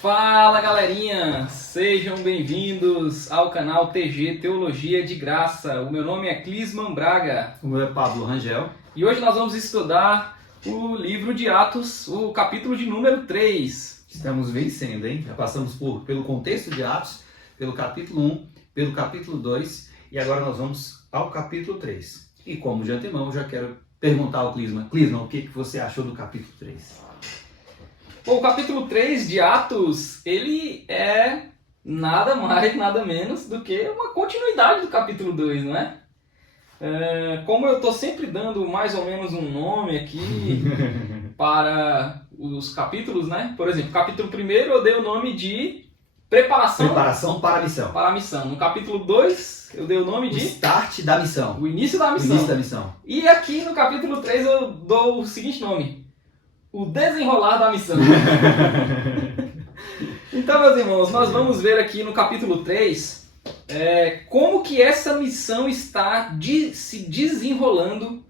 Fala galerinha, sejam bem-vindos ao canal TG Teologia de Graça. O meu nome é Clisman Braga. O meu é Pablo Rangel. E hoje nós vamos estudar o livro de Atos, o capítulo de número 3. Estamos vencendo, hein? Já passamos pelo contexto de Atos, pelo capítulo 1, pelo capítulo 2 e agora nós vamos ao capítulo 3. E como de antemão, eu já quero perguntar ao Clisman. Clisman, o que você achou do capítulo 3? Bom, o capítulo 3 de Atos, ele é nada mais, nada menos do que uma continuidade do capítulo 2, não é? Como eu estou sempre dando mais ou menos um nome aqui para os capítulos, né? Por exemplo, capítulo 1 eu dei o nome de Preparação para a missão. Para a missão. No capítulo 2 eu dei o nome O de start da missão. O início da O missão. início da missão. E aqui no capítulo 3 eu dou o seguinte nome: O desenrolar da missão. Então, meus irmãos, nós vamos ver aqui no capítulo 3 como que essa missão está se desenrolando,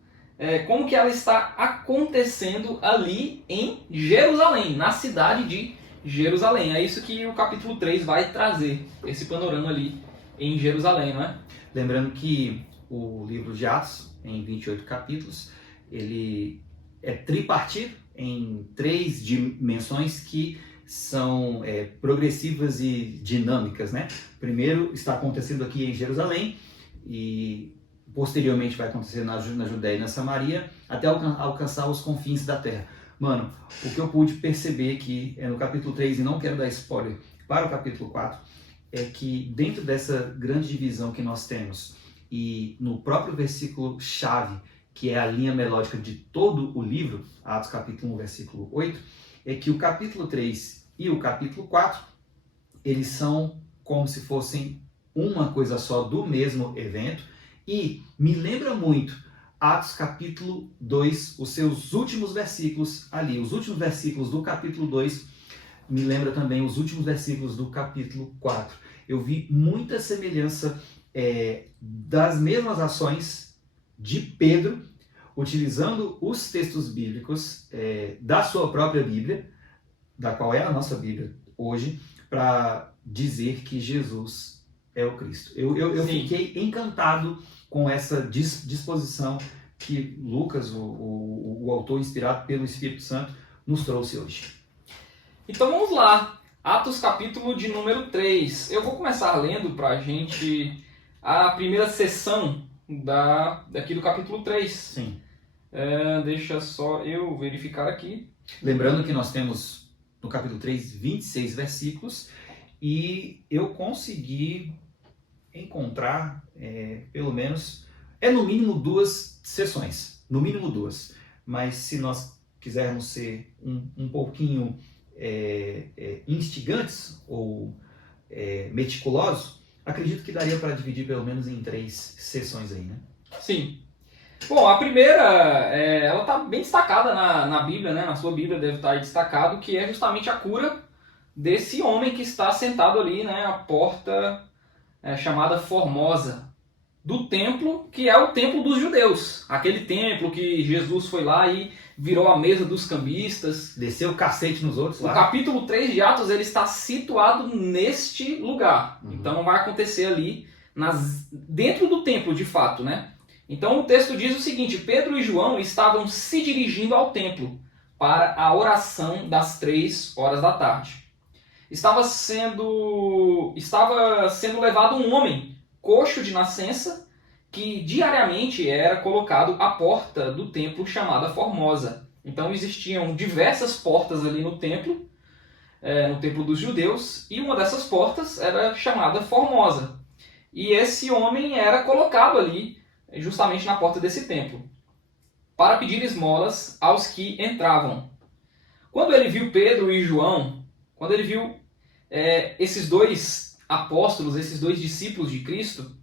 como que ela está acontecendo ali em Jerusalém, na cidade de Jerusalém. É isso que o capítulo 3 vai trazer, esse panorama ali em Jerusalém, não é? Lembrando que o livro de Atos, em 28 capítulos, ele é tripartido em 3 dimensões que são progressivas e dinâmicas, né? Primeiro está acontecendo aqui em Jerusalém e posteriormente vai acontecer na Judéia e na Samaria até alcançar os confins da terra. Mano, o que eu pude perceber aqui no capítulo 3, e não quero dar spoiler para o capítulo 4, é que dentro dessa grande divisão que nós temos e no próprio versículo chave, que é a linha melódica de todo o livro, Atos capítulo 1, versículo 8, é que o capítulo 3 e o capítulo 4, eles são como se fossem uma coisa só do mesmo evento, e me lembra muito Atos capítulo 2, os seus últimos versículos ali, os últimos versículos do capítulo 2, me lembra também os últimos versículos do capítulo 4. Eu vi muita semelhança das mesmas ações de Pedro, utilizando os textos bíblicos da sua própria Bíblia, da qual é a nossa Bíblia hoje, para dizer que Jesus é o Cristo. Eu fiquei encantado com essa disposição que Lucas, o autor inspirado pelo Espírito Santo, nos trouxe hoje. Então vamos lá, Atos capítulo de número 3. Eu vou começar lendo para a gente a primeira sessão daqui do capítulo 3. Sim. Deixa só eu verificar aqui. Lembrando que nós temos no capítulo 3, 26 versículos, e eu consegui encontrar pelo menos, no mínimo 2 sessões, no mínimo 2, mas se nós quisermos ser um pouquinho instigantes ou meticulosos, acredito que daria para dividir pelo menos em 3 sessões aí, né? Sim. Bom, a primeira, ela está bem destacada na Bíblia, né? Na sua Bíblia deve estar aí destacado, que é justamente a cura desse homem que está sentado ali, né? À porta chamada Formosa, do templo, que é o templo dos judeus. Aquele templo que Jesus foi lá e virou a mesa dos cambistas. Desceu o cacete nos outros lá. O capítulo 3 de Atos, ele está situado neste lugar. Uhum. Então vai acontecer ali, dentro do templo, de fato, né? Então o texto diz o seguinte: Pedro e João estavam se dirigindo ao templo para a oração das 3 horas da tarde. Estava sendo levado um homem coxo de nascença que diariamente era colocado à porta do templo chamada Formosa. Então existiam diversas portas ali no templo dos judeus, e uma dessas portas era chamada Formosa. E esse homem era colocado ali justamente na porta desse templo para pedir esmolas aos que entravam. Quando ele viu Pedro e João, quando ele viu esses 2 apóstolos, esses 2 discípulos de Cristo,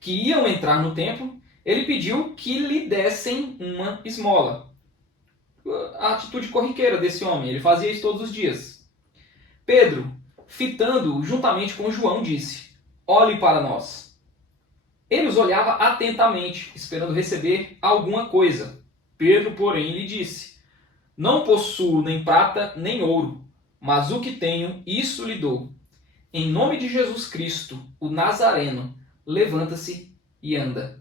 que iam entrar no templo, ele pediu que lhe dessem uma esmola. A atitude corriqueira desse homem, ele fazia isso todos os dias. Pedro, fitando juntamente com João, disse: olhe para nós. Ele os olhava atentamente, esperando receber alguma coisa. Pedro, porém, lhe disse: não possuo nem prata nem ouro, mas o que tenho, isso lhe dou. Em nome de Jesus Cristo, o Nazareno, levanta-se e anda.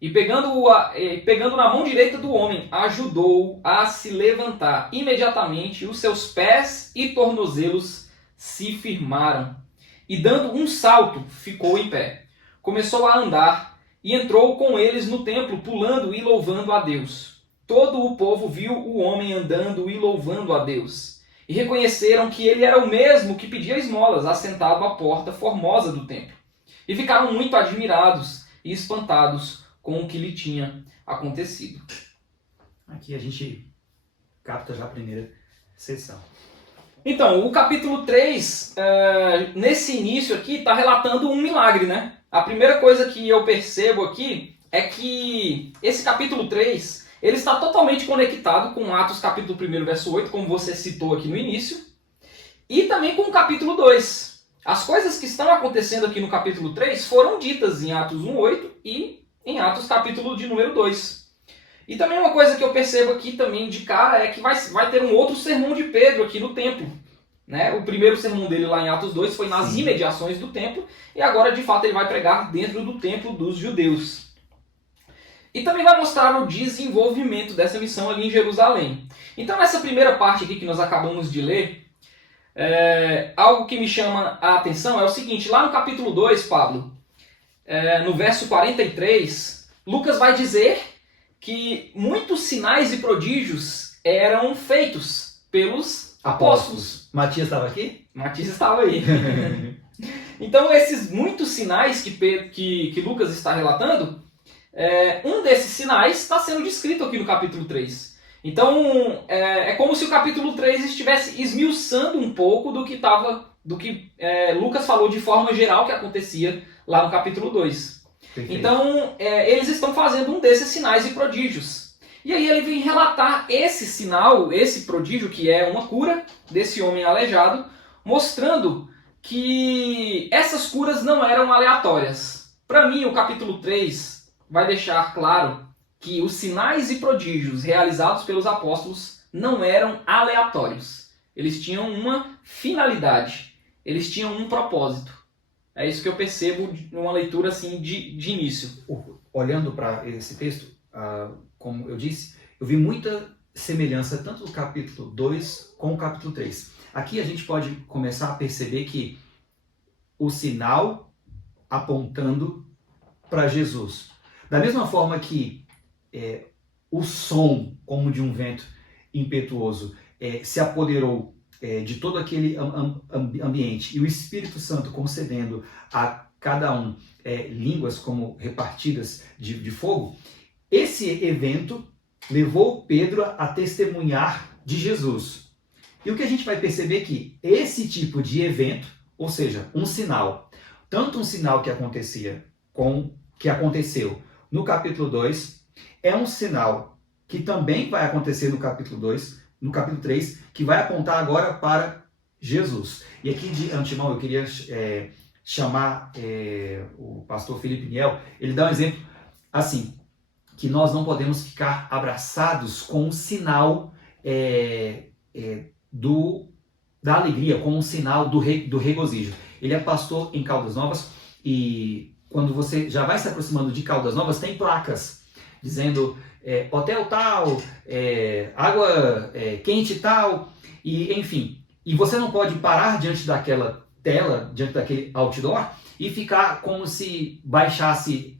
E pegando na mão direita do homem, ajudou-o a se levantar. Imediatamente os seus pés e tornozelos se firmaram. E dando um salto, ficou em pé. Começou a andar e entrou com eles no templo, pulando e louvando a Deus. Todo o povo viu o homem andando e louvando a Deus. E reconheceram que ele era o mesmo que pedia esmolas, assentado à porta formosa do templo. E ficaram muito admirados e espantados com o que lhe tinha acontecido. Aqui a gente capta já a primeira sessão. Então, o capítulo 3, nesse início aqui, está relatando um milagre, né? A primeira coisa que eu percebo aqui é que esse capítulo 3, ele está totalmente conectado com Atos capítulo 1, verso 8, como você citou aqui no início, e também com o capítulo 2. As coisas que estão acontecendo aqui no capítulo 3 foram ditas em Atos 1:8 e em Atos capítulo de número 2. E também uma coisa que eu percebo aqui também de cara é que vai ter um outro sermão de Pedro aqui no templo. Né? O primeiro sermão dele lá em Atos 2 foi nas imediações do templo, e agora de fato ele vai pregar dentro do templo dos judeus. E também vai mostrar o desenvolvimento dessa missão ali em Jerusalém. Então nessa primeira parte aqui que nós acabamos de ler, algo que me chama a atenção é o seguinte: lá no capítulo 2, Pablo, no verso 43, Lucas vai dizer que muitos sinais e prodígios eram feitos pelos apóstolos. Matias estava aqui? Matias estava aí. Então esses muitos sinais que Lucas está relatando, um desses sinais está sendo descrito aqui no capítulo 3. Então é como se o capítulo 3 estivesse esmiuçando um pouco do que Lucas falou de forma geral que acontecia lá no capítulo 2. Perfeito. Então, eles estão fazendo um desses sinais e prodígios. E aí ele vem relatar esse sinal, esse prodígio, que é uma cura desse homem aleijado, mostrando que essas curas não eram aleatórias. Para mim, o capítulo 3 vai deixar claro que os sinais e prodígios realizados pelos apóstolos não eram aleatórios. Eles tinham uma finalidade, eles tinham um propósito. É isso que eu percebo numa leitura assim de início. Olhando para esse texto, como eu disse, eu vi muita semelhança tanto do capítulo 2 com o capítulo 3. Aqui a gente pode começar a perceber que o sinal apontando para Jesus. Da mesma forma que o som, como de um vento impetuoso, se apoderou de todo aquele ambiente, e o Espírito Santo concedendo a cada um línguas como repartidas de fogo, esse evento levou Pedro a testemunhar de Jesus. E o que a gente vai perceber é que esse tipo de evento, ou seja, um sinal, tanto um sinal que aconteceu no capítulo 2, é um sinal que também vai acontecer no capítulo 2, no capítulo 3, que vai apontar agora para Jesus. E aqui de antemão eu queria chamar o pastor Felipe Niel. Ele dá um exemplo assim, que nós não podemos ficar abraçados com o sinal da alegria, com o sinal do regozijo. Ele é pastor em Caldas Novas, e quando você já vai se aproximando de Caldas Novas, tem placas dizendo hotel tal, água quente tal, e enfim. E você não pode parar diante daquela tela, diante daquele outdoor, e ficar como se baixasse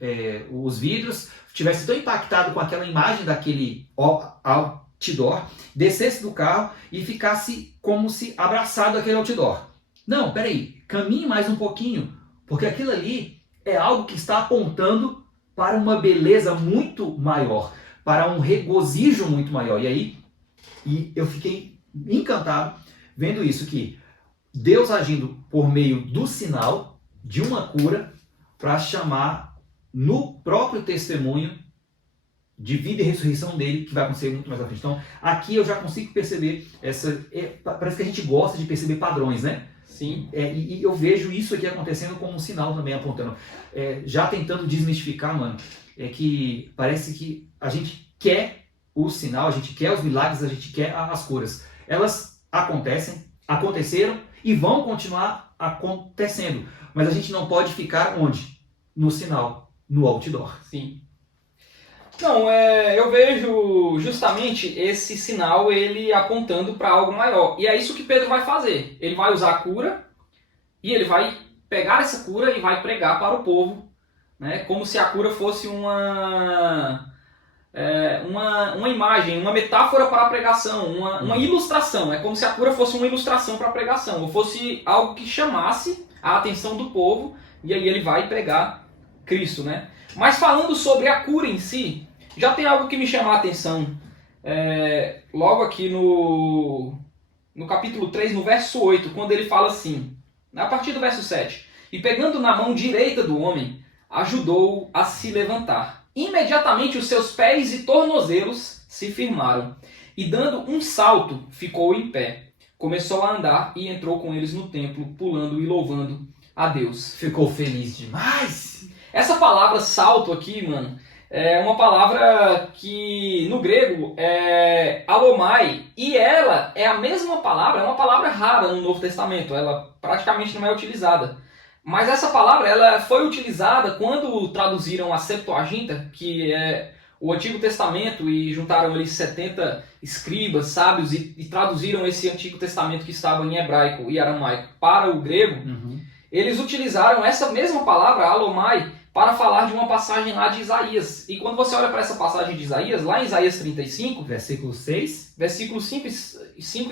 os vidros, tivesse tão impactado com aquela imagem daquele outdoor, descesse do carro e ficasse como se abraçado àquele outdoor. Não, peraí, caminhe mais um pouquinho, porque aquilo ali é algo que está apontando para uma beleza muito maior, para um regozijo muito maior. E eu fiquei encantado vendo isso, que Deus agindo por meio do sinal de uma cura para chamar no próprio testemunho de vida e ressurreição dele, que vai acontecer muito mais à frente. Então, aqui eu já consigo perceber parece que a gente gosta de perceber padrões, né? Sim. E eu vejo isso aqui acontecendo como um sinal também, apontando. Já tentando desmistificar, mano, que parece que a gente quer o sinal, a gente quer os milagres, a gente quer as curas. Elas acontecem, aconteceram e vão continuar acontecendo. Mas a gente não pode ficar onde? No sinal, no outdoor. Sim. Não, eu vejo justamente esse sinal ele apontando para algo maior. E é isso que Pedro vai fazer. Ele vai usar a cura e ele vai pegar essa cura e vai pregar para o povo, né? Como se a cura fosse uma imagem, uma metáfora para a pregação, uma ilustração. É como se a cura fosse uma ilustração para a pregação, ou fosse algo que chamasse a atenção do povo, e aí ele vai pregar Cristo, né? Mas falando sobre a cura em si, já tem algo que me chama a atenção. Logo aqui no capítulo 3, no verso 8, quando ele fala assim, a partir do verso 7, e pegando na mão direita do homem, ajudou-o a se levantar. Imediatamente os seus pés e tornozelos se firmaram, e dando um salto, ficou em pé. Começou a andar e entrou com eles no templo, pulando e louvando a Deus. Ficou feliz demais. Essa palavra salto aqui, mano, é uma palavra que no grego é alomai, e ela é a mesma palavra, é uma palavra rara no Novo Testamento, ela praticamente não é utilizada. Mas essa palavra ela foi utilizada quando traduziram a Septuaginta, que é o Antigo Testamento, e juntaram ali 70 escribas, sábios, e traduziram esse Antigo Testamento que estava em hebraico e aramaico para o grego. Eles utilizaram essa mesma palavra, alomai, para falar de uma passagem lá de Isaías. E quando você olha para essa passagem de Isaías, lá em Isaías 35, versículo 6, versículo 5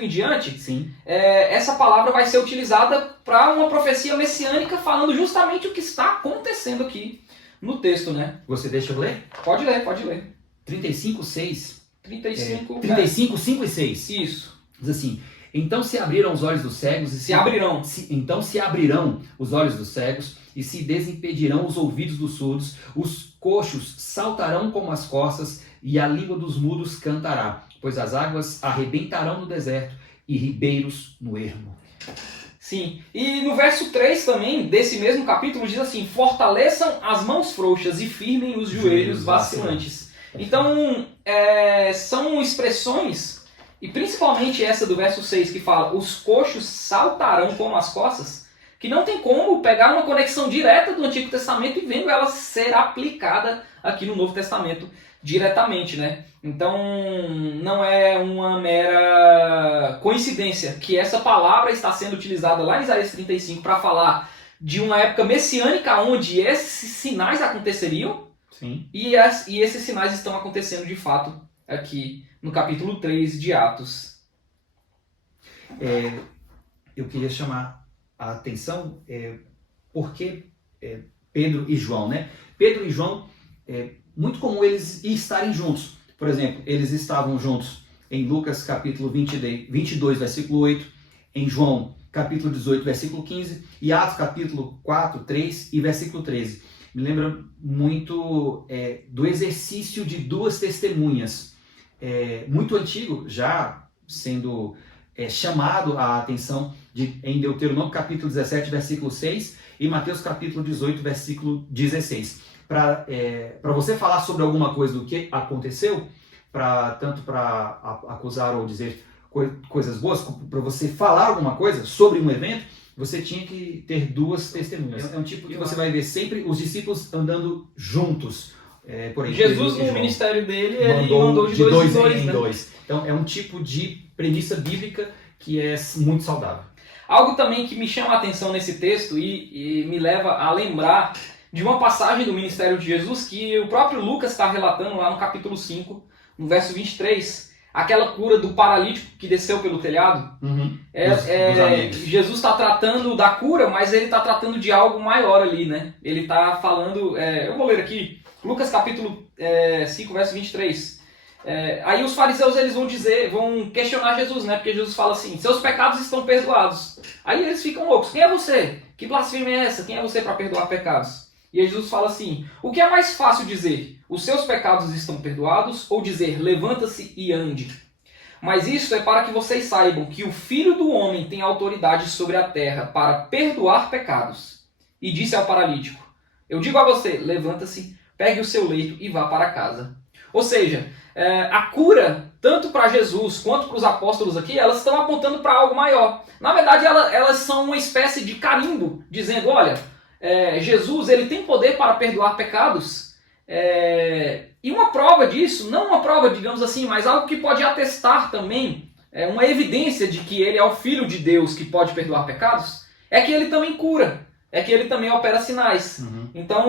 em diante, sim. Essa palavra vai ser utilizada para uma profecia messiânica falando justamente o que está acontecendo aqui no texto, né? Você deixa eu ler? Pode ler. 35, 6. 35, 5 e 6. Isso. Diz assim, então se abriram os olhos dos cegos e Então se abrirão os olhos dos cegos e se desimpedirão os ouvidos dos surdos, os coxos saltarão como as costas e a língua dos mudos cantará, pois as águas arrebentarão no deserto e ribeiros no ermo. Sim, e no verso 3 também, desse mesmo capítulo, diz assim, fortaleçam as mãos frouxas e firmem os joelhos vacilantes. Então, são expressões, e principalmente essa do verso 6 que fala, os coxos saltarão como as costas, que não tem como pegar uma conexão direta do Antigo Testamento e vendo ela ser aplicada aqui no Novo Testamento diretamente, né? Então, não é uma mera coincidência que essa palavra está sendo utilizada lá em Isaías 35 para falar de uma época messiânica onde esses sinais aconteceriam. Sim. E esses sinais estão acontecendo de fato aqui no capítulo 3 de Atos. Eu queria chamar a atenção porque Pedro e João, né? Pedro e João, muito comum eles estarem juntos. Por exemplo, eles estavam juntos em Lucas capítulo 22, versículo 8, em João capítulo 18, versículo 15, e Atos capítulo 4, 3 e versículo 13. Me lembra muito do exercício de duas testemunhas, muito antigo, já sendo chamado a atenção em Deuteronômio capítulo 17, versículo 6 e Mateus capítulo 18, versículo 16. Para você falar sobre alguma coisa do que aconteceu, tanto para acusar ou dizer coisas boas, para você falar alguma coisa sobre um evento, você tinha que ter duas testemunhas. É um tipo que você vai ver sempre os discípulos andando juntos. Por exemplo, Jesus, no ministério dele, ele mandou de dois em dois. Então, é um tipo de premissa bíblica que é muito saudável. Algo também que me chama a atenção nesse texto e me leva a lembrar de uma passagem do ministério de Jesus que o próprio Lucas está relatando lá no capítulo 5, no verso 23, aquela cura do paralítico que desceu pelo telhado. Jesus está tratando da cura, mas ele está tratando de algo maior ali, né? Ele está falando, eu vou ler aqui, Lucas capítulo 5, verso 23. Aí os fariseus eles vão questionar Jesus, né? Porque Jesus fala assim, seus pecados estão perdoados. Aí eles ficam loucos, quem é você? Que blasfêmia é essa? Quem é você para perdoar pecados? E aí Jesus fala assim, o que é mais fácil dizer? Os seus pecados estão perdoados? Ou dizer, levanta-se e ande? Mas isso é para que vocês saibam que o Filho do Homem tem autoridade sobre a terra para perdoar pecados. E disse ao paralítico, eu digo a você, levanta-se, pegue o seu leito e vá para casa. Ou seja, a cura tanto para Jesus quanto para os apóstolos aqui, elas estão apontando para algo maior. Na verdade, elas são uma espécie de carimbo, dizendo, olha, Jesus ele tem poder para perdoar pecados, e uma prova disso, não uma prova, digamos assim, mas algo que pode atestar também, uma evidência de que ele é o Filho de Deus que pode perdoar pecados, é que ele também cura, é que ele também opera sinais. Uhum. Então,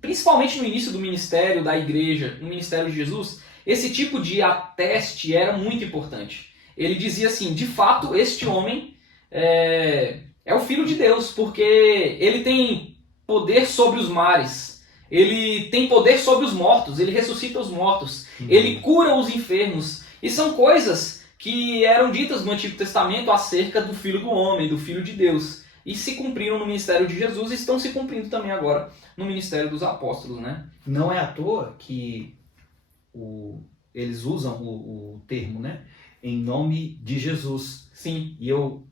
principalmente no início do ministério da igreja, no ministério de Jesus, esse tipo de ateste era muito importante. Ele dizia assim, de fato, este homem é o Filho de Deus, porque ele tem poder sobre os mares, ele tem poder sobre os mortos, ele ressuscita os mortos, ele cura os enfermos. E são coisas que eram ditas no Antigo Testamento acerca do Filho do Homem, do Filho de Deus. E se cumpriram no ministério de Jesus e estão se cumprindo também agora no ministério dos apóstolos, né? Não é à toa que eles usam o termo, né? Em nome de Jesus. Sim. E eu,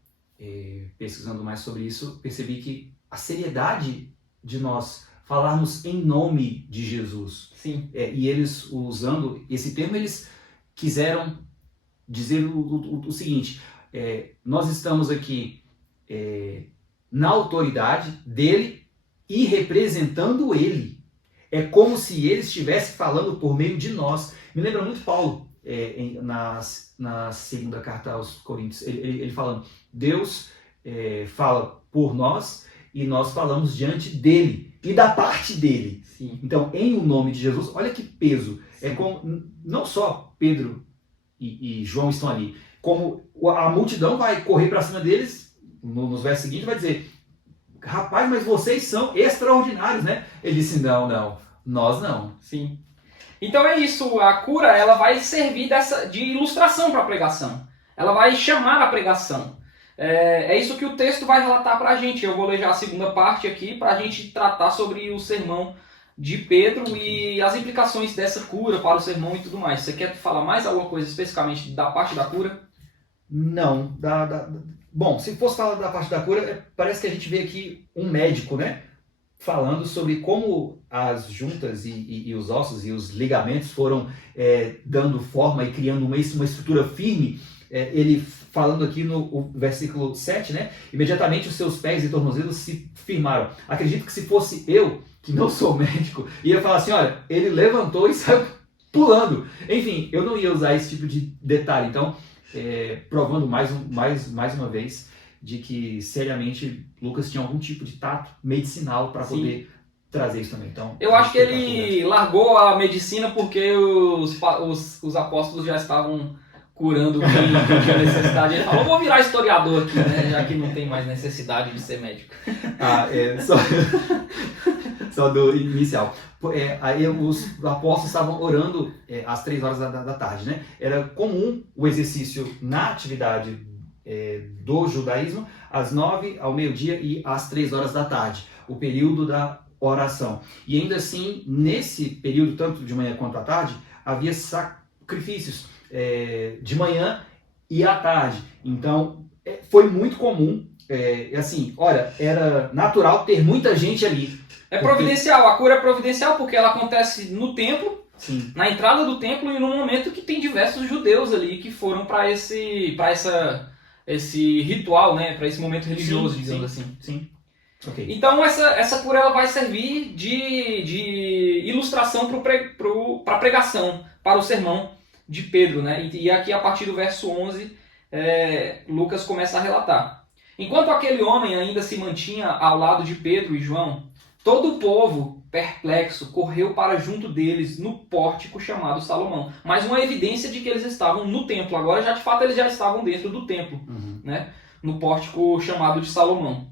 pesquisando mais sobre isso, percebi que a seriedade de nós falarmos em nome de Jesus. Sim. E eles, usando esse termo, eles quiseram dizer o seguinte, nós estamos aqui na autoridade dele e representando ele. É como se ele estivesse falando por meio de nós. Me lembra muito Paulo, na segunda carta aos Coríntios, ele falando, Deus fala por nós e nós falamos diante dele e da parte dele. Sim. Então, em o nome de Jesus, olha que peso. Sim. É como, não só Pedro e João estão ali, como a multidão vai correr para cima deles, nos versos seguintes vai dizer, rapaz, mas vocês são extraordinários, né? Ele disse, não, nós não. Sim. Então é isso, a cura ela vai servir de ilustração para a pregação. Ela vai chamar a pregação. É isso que o texto vai relatar para a gente. Eu vou ler já a segunda parte aqui para a gente tratar sobre o sermão de Pedro e as implicações dessa cura para o sermão e tudo mais. Você quer falar mais alguma coisa especificamente da parte da cura? Não. Bom, se fosse falar da parte da cura, parece que a gente vê aqui um médico, né? Falando sobre como as juntas e os ossos e os ligamentos foram dando forma e criando uma estrutura firme. Ele falando aqui no versículo 7, né? Imediatamente os seus pés e tornozelos se firmaram. Acredito que se fosse eu, que não sou médico, ia falar assim, olha, ele levantou e saiu pulando. Enfim, eu não ia usar esse tipo de detalhe. Então, provando mais uma vez de que, seriamente, Lucas tinha algum tipo de tato medicinal para poder trazer isso também. Então, eu acho que ele largou a medicina porque os apóstolos já estavam curando quem tinha necessidade. Ele falou, vou virar historiador aqui, né? Já que não tem mais necessidade de ser médico. Só do inicial. Aí os apóstolos estavam orando às 3 horas da tarde, né? Era comum o exercício na atividade do judaísmo, às 9, ao meio-dia e às 3 horas da tarde, o período da oração. E ainda assim, nesse período, tanto de manhã quanto à tarde, havia sacrifícios de manhã e à tarde. Então, foi muito comum, era natural ter muita gente ali. Providencial, a cura é providencial porque ela acontece no templo, sim, na entrada do templo e no momento que tem diversos judeus ali que foram para esse ritual, né, para esse momento religioso, digamos assim. Sim. Okay. Então essa cura ela vai servir de ilustração para a pregação, para o sermão de Pedro, né? E aqui a partir do verso 11, Lucas começa a relatar. Enquanto aquele homem ainda se mantinha ao lado de Pedro e João, todo o povo, perplexo, correu para junto deles no pórtico chamado Salomão. Mais uma evidência de que eles estavam no templo. Agora, já de fato, eles já estavam dentro do templo, né? No pórtico chamado de Salomão.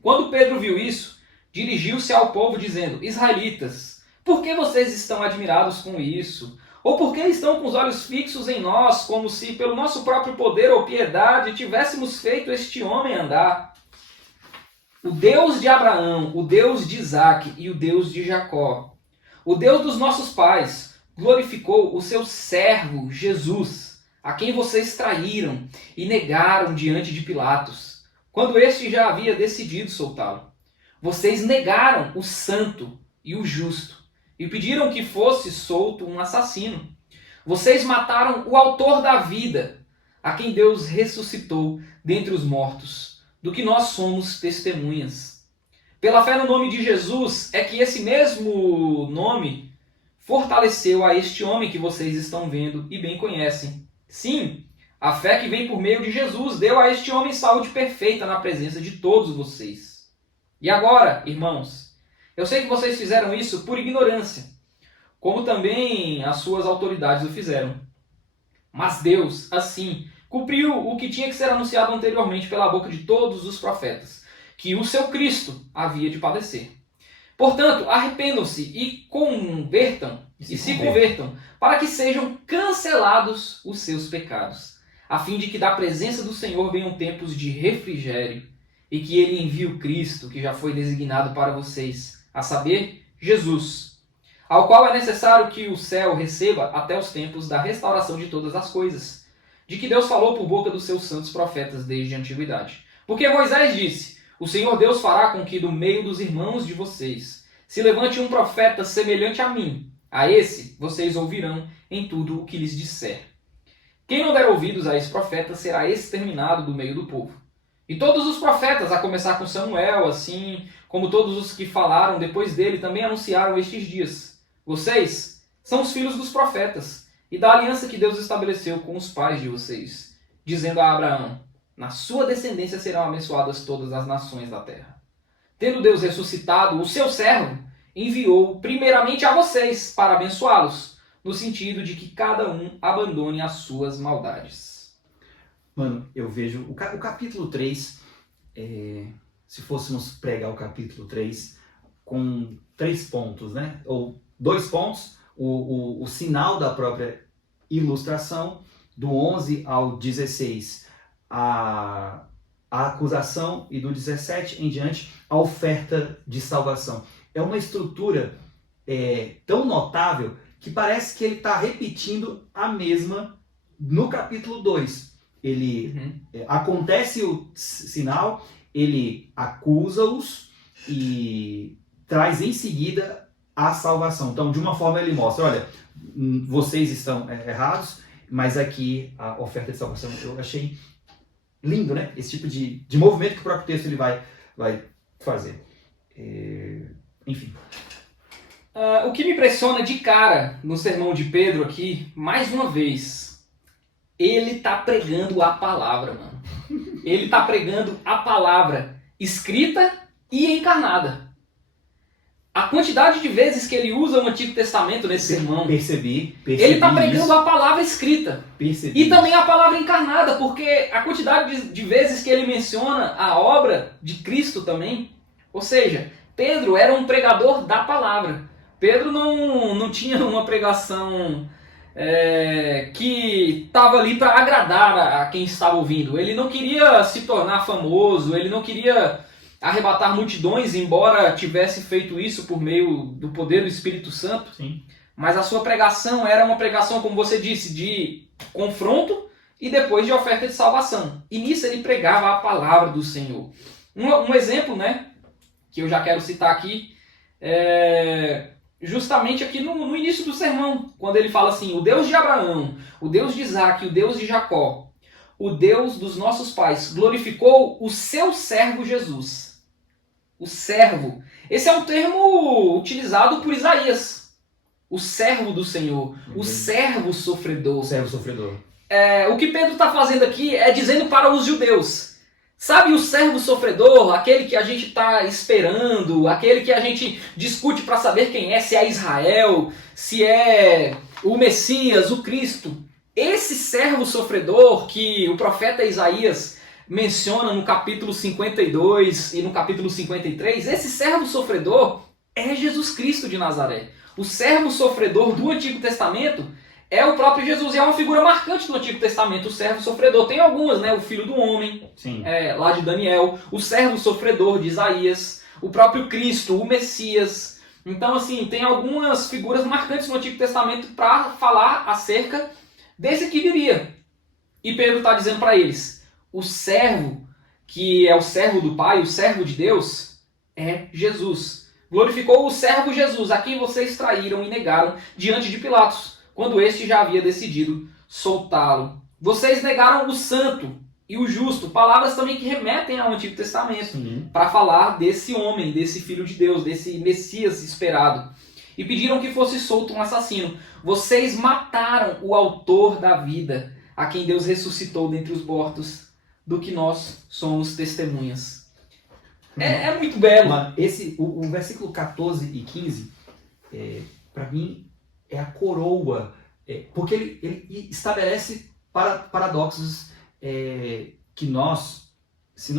Quando Pedro viu isso, dirigiu-se ao povo dizendo, israelitas, por que vocês estão admirados com isso? Ou por que estão com os olhos fixos em nós, como se pelo nosso próprio poder ou piedade tivéssemos feito este homem andar? O Deus de Abraão, o Deus de Isaque e o Deus de Jacó, o Deus dos nossos pais, glorificou o seu servo Jesus, a quem vocês traíram e negaram diante de Pilatos, quando este já havia decidido soltá-lo. Vocês negaram o santo e o justo e pediram que fosse solto um assassino. Vocês mataram o autor da vida, a quem Deus ressuscitou dentre os mortos, do que nós somos testemunhas. Pela fé no nome de Jesus é que esse mesmo nome fortaleceu a este homem que vocês estão vendo e bem conhecem. Sim, a fé que vem por meio de Jesus deu a este homem saúde perfeita na presença de todos vocês. E agora, irmãos, eu sei que vocês fizeram isso por ignorância, como também as suas autoridades o fizeram. Mas Deus, assim, cumpriu o que tinha que ser anunciado anteriormente pela boca de todos os profetas, que o seu Cristo havia de padecer. Portanto, arrependam-se e se convertam, para que sejam cancelados os seus pecados, a fim de que da presença do Senhor venham tempos de refrigério, e que ele envie o Cristo, que já foi designado para vocês, a saber, Jesus, ao qual é necessário que o céu receba até os tempos da restauração de todas as coisas, de que Deus falou por boca dos seus santos profetas desde a antiguidade. Porque Moisés disse: o Senhor Deus fará com que do meio dos irmãos de vocês se levante um profeta semelhante a mim. A esse vocês ouvirão em tudo o que lhes disser. Quem não der ouvidos a esse profeta será exterminado do meio do povo. E todos os profetas, a começar com Samuel, assim como todos os que falaram depois dele, também anunciaram estes dias. Vocês são os filhos dos profetas e da aliança que Deus estabeleceu com os pais de vocês, dizendo a Abraão: na sua descendência serão abençoadas todas as nações da terra. Tendo Deus ressuscitado o seu servo, enviou primeiramente a vocês para abençoá-los, no sentido de que cada um abandone as suas maldades. Mano, eu vejo o capítulo 3, se fôssemos pregar o capítulo 3 com 3 pontos, né? Ou 2 pontos, o sinal da própria ilustração, do 11 ao 16, a acusação, e do 17 em diante, a oferta de salvação. É uma estrutura tão notável que parece que ele está repetindo a mesma no capítulo 2. Ele acontece o sinal, ele acusa-os e traz em seguida a salvação. Então, de uma forma ele mostra, olha, vocês estão errados, mas aqui a oferta de salvação. Eu achei lindo, né? Esse tipo de movimento que o próprio texto ele vai fazer. Enfim. O que me impressiona de cara no sermão de Pedro aqui, mais uma vez, ele tá pregando a palavra, mano. Ele tá pregando a palavra escrita e encarnada. A quantidade de vezes que ele usa o Antigo Testamento nesse sermão. Percebi ele tá pregando a palavra escrita. E também a palavra encarnada, porque a quantidade de vezes que ele menciona a obra de Cristo também. Ou seja, Pedro era um pregador da palavra. Pedro não tinha uma pregação que estava ali para agradar a quem estava ouvindo. Ele não queria se tornar famoso, ele não queria arrebatar multidões, embora tivesse feito isso por meio do poder do Espírito Santo. Sim. Mas a sua pregação era uma pregação, como você disse, de confronto e depois de oferta de salvação. E nisso ele pregava a palavra do Senhor. Um exemplo, né, que eu já quero citar aqui, justamente aqui no início do sermão, quando ele fala assim: o Deus de Abraão, o Deus de Isaac, o Deus de Jacó, o Deus dos nossos pais, glorificou o seu servo Jesus. O servo. Esse é um termo utilizado por Isaías. O servo do Senhor. O servo sofredor. O servo sofredor. O que Pedro está fazendo aqui é dizendo para os judeus: sabe o servo sofredor, aquele que a gente está esperando, aquele que a gente discute para saber quem é, se é Israel, se é o Messias, o Cristo. Esse servo sofredor que o profeta Isaías menciona no capítulo 52 e no capítulo 53, esse servo sofredor é Jesus Cristo de Nazaré. O servo sofredor do Antigo Testamento é o próprio Jesus, e é uma figura marcante do Antigo Testamento, o servo sofredor. Tem algumas, né? O filho do homem, lá de Daniel, o servo sofredor de Isaías, o próprio Cristo, o Messias. Então, assim, tem algumas figuras marcantes no Antigo Testamento para falar acerca desse que viria. E Pedro está dizendo para eles: o servo, que é o servo do Pai, o servo de Deus, é Jesus. Glorificou o servo Jesus, a quem vocês traíram e negaram diante de Pilatos, quando este já havia decidido soltá-lo. Vocês negaram o santo e o justo, palavras também que remetem ao Antigo Testamento, para falar desse homem, desse Filho de Deus, desse Messias esperado. E pediram que fosse solto um assassino. Vocês mataram o autor da vida, a quem Deus ressuscitou dentre os mortos, do que nós somos testemunhas. É muito belo. O versículo 14 e 15, para mim, é a coroa, porque ele estabelece paradoxos que nós, se os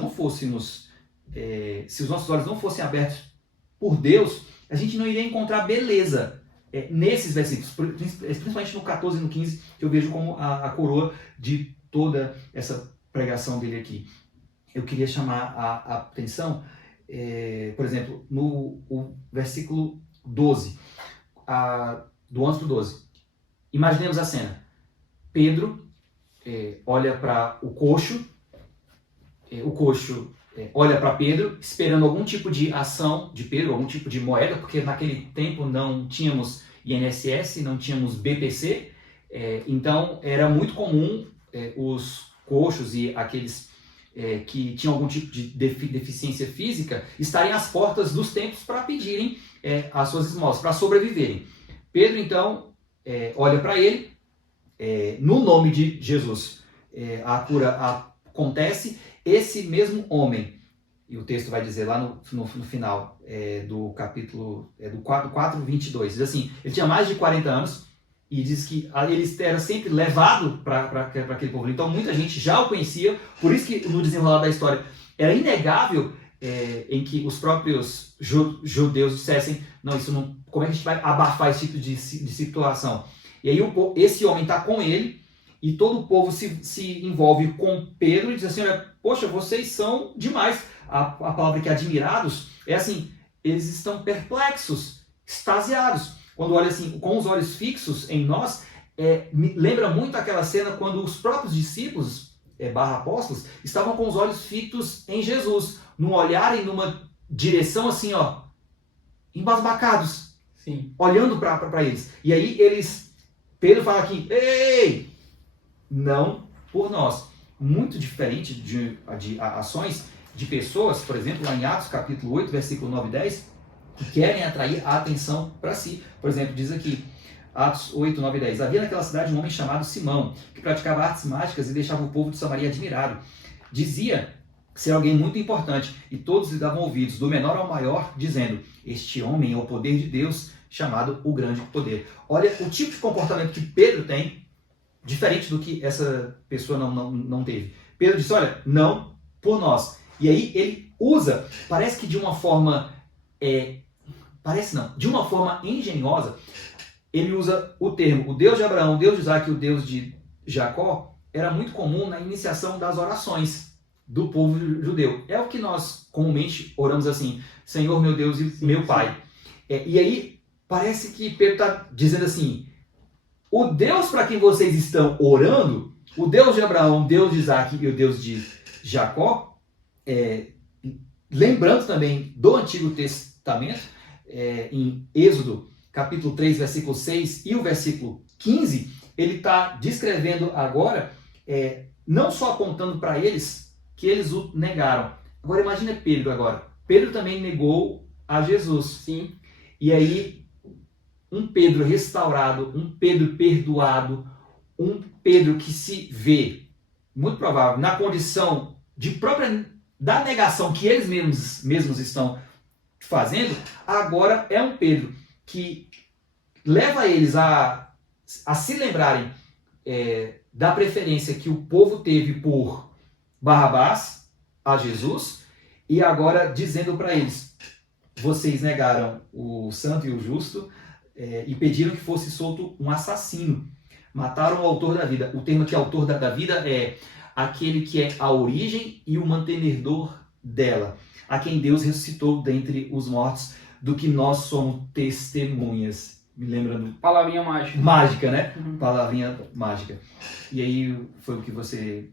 nossos olhos não fossem abertos por Deus, a gente não iria encontrar beleza nesses versículos, principalmente no 14 e no 15, que eu vejo como a coroa de toda essa pregação dele aqui. Eu queria chamar a atenção, por exemplo, no versículo 12, do 11 para o 12. Imaginemos a cena. Pedro olha para o coxo olha para Pedro, esperando algum tipo de ação de Pedro, algum tipo de moeda, porque naquele tempo não tínhamos INSS, não tínhamos BPC, então era muito comum os coxos e aqueles que tinham algum tipo de deficiência física estarem às portas dos templos para pedirem as suas esmolas, para sobreviverem. Pedro, então, olha para ele, no nome de Jesus, a cura acontece. Esse mesmo homem, e o texto vai dizer lá no final do capítulo do 4:22, diz assim, ele tinha mais de 40 anos e diz que ele era sempre levado para aquele povo. Então muita gente já o conhecia, por isso que no desenrolar da história era inegável em que os próprios judeus dissessem, não, isso não, como é que a gente vai abafar esse tipo de situação? E aí esse homem está com ele, e todo o povo se envolve com Pedro e diz assim, olha, poxa, vocês são demais. A palavra que é admirados é assim, eles estão perplexos, extasiados. Quando olha assim, com os olhos fixos em nós, me lembra muito aquela cena quando os próprios discípulos, apóstolos, estavam com os olhos fitos em Jesus, num olhar e numa direção assim, ó, embasbacados, sim, olhando para eles. E aí Pedro fala aqui, ei! Não por nós. Muito diferente de ações de pessoas, por exemplo, lá em Atos capítulo 8, versículo 9 e 10, que querem atrair a atenção para si. Por exemplo, diz aqui, Atos 8, 9 e 10, havia naquela cidade um homem chamado Simão, que praticava artes mágicas e deixava o povo de Samaria admirado. Dizia ser alguém muito importante, e todos lhe davam ouvidos, do menor ao maior, dizendo, este homem é o poder de Deus, chamado o grande poder. Olha o tipo de comportamento que Pedro tem, diferente do que essa pessoa não teve. Pedro disse, olha, não por nós. E aí ele usa, parece que de uma forma, de uma forma engenhosa, ele usa o termo, o Deus de Abraão, o Deus de Isaac e o Deus de Jacó, era muito comum na iniciação das orações do povo judeu. É o que nós comumente oramos assim, Senhor meu Deus e meu Pai. E aí parece que Pedro está dizendo assim, o Deus para quem vocês estão orando, o Deus de Abraão, o Deus de Isaac e o Deus de Jacó, lembrando também do Antigo Testamento, em Êxodo, capítulo 3, versículo 6 e o versículo 15, ele está descrevendo agora, não só apontando para eles, que eles o negaram. Agora imagina Pedro agora. Pedro também negou a Jesus. Sim. E aí, um Pedro restaurado, um Pedro perdoado, um Pedro que se vê, muito provável, na condição da negação que eles mesmos estão fazendo, agora é um Pedro que leva eles a se lembrarem da preferência que o povo teve por Barrabás a Jesus, e agora dizendo para eles, vocês negaram o santo e o justo, e pediram que fosse solto um assassino. Mataram o autor da vida. O termo que é autor da vida é aquele que é a origem e o mantenedor dela, a quem Deus ressuscitou dentre os mortos, do que nós somos testemunhas. Me lembrando. Palavrinha mágica. Mágica, né? Uhum. Palavrinha mágica. E aí foi o que você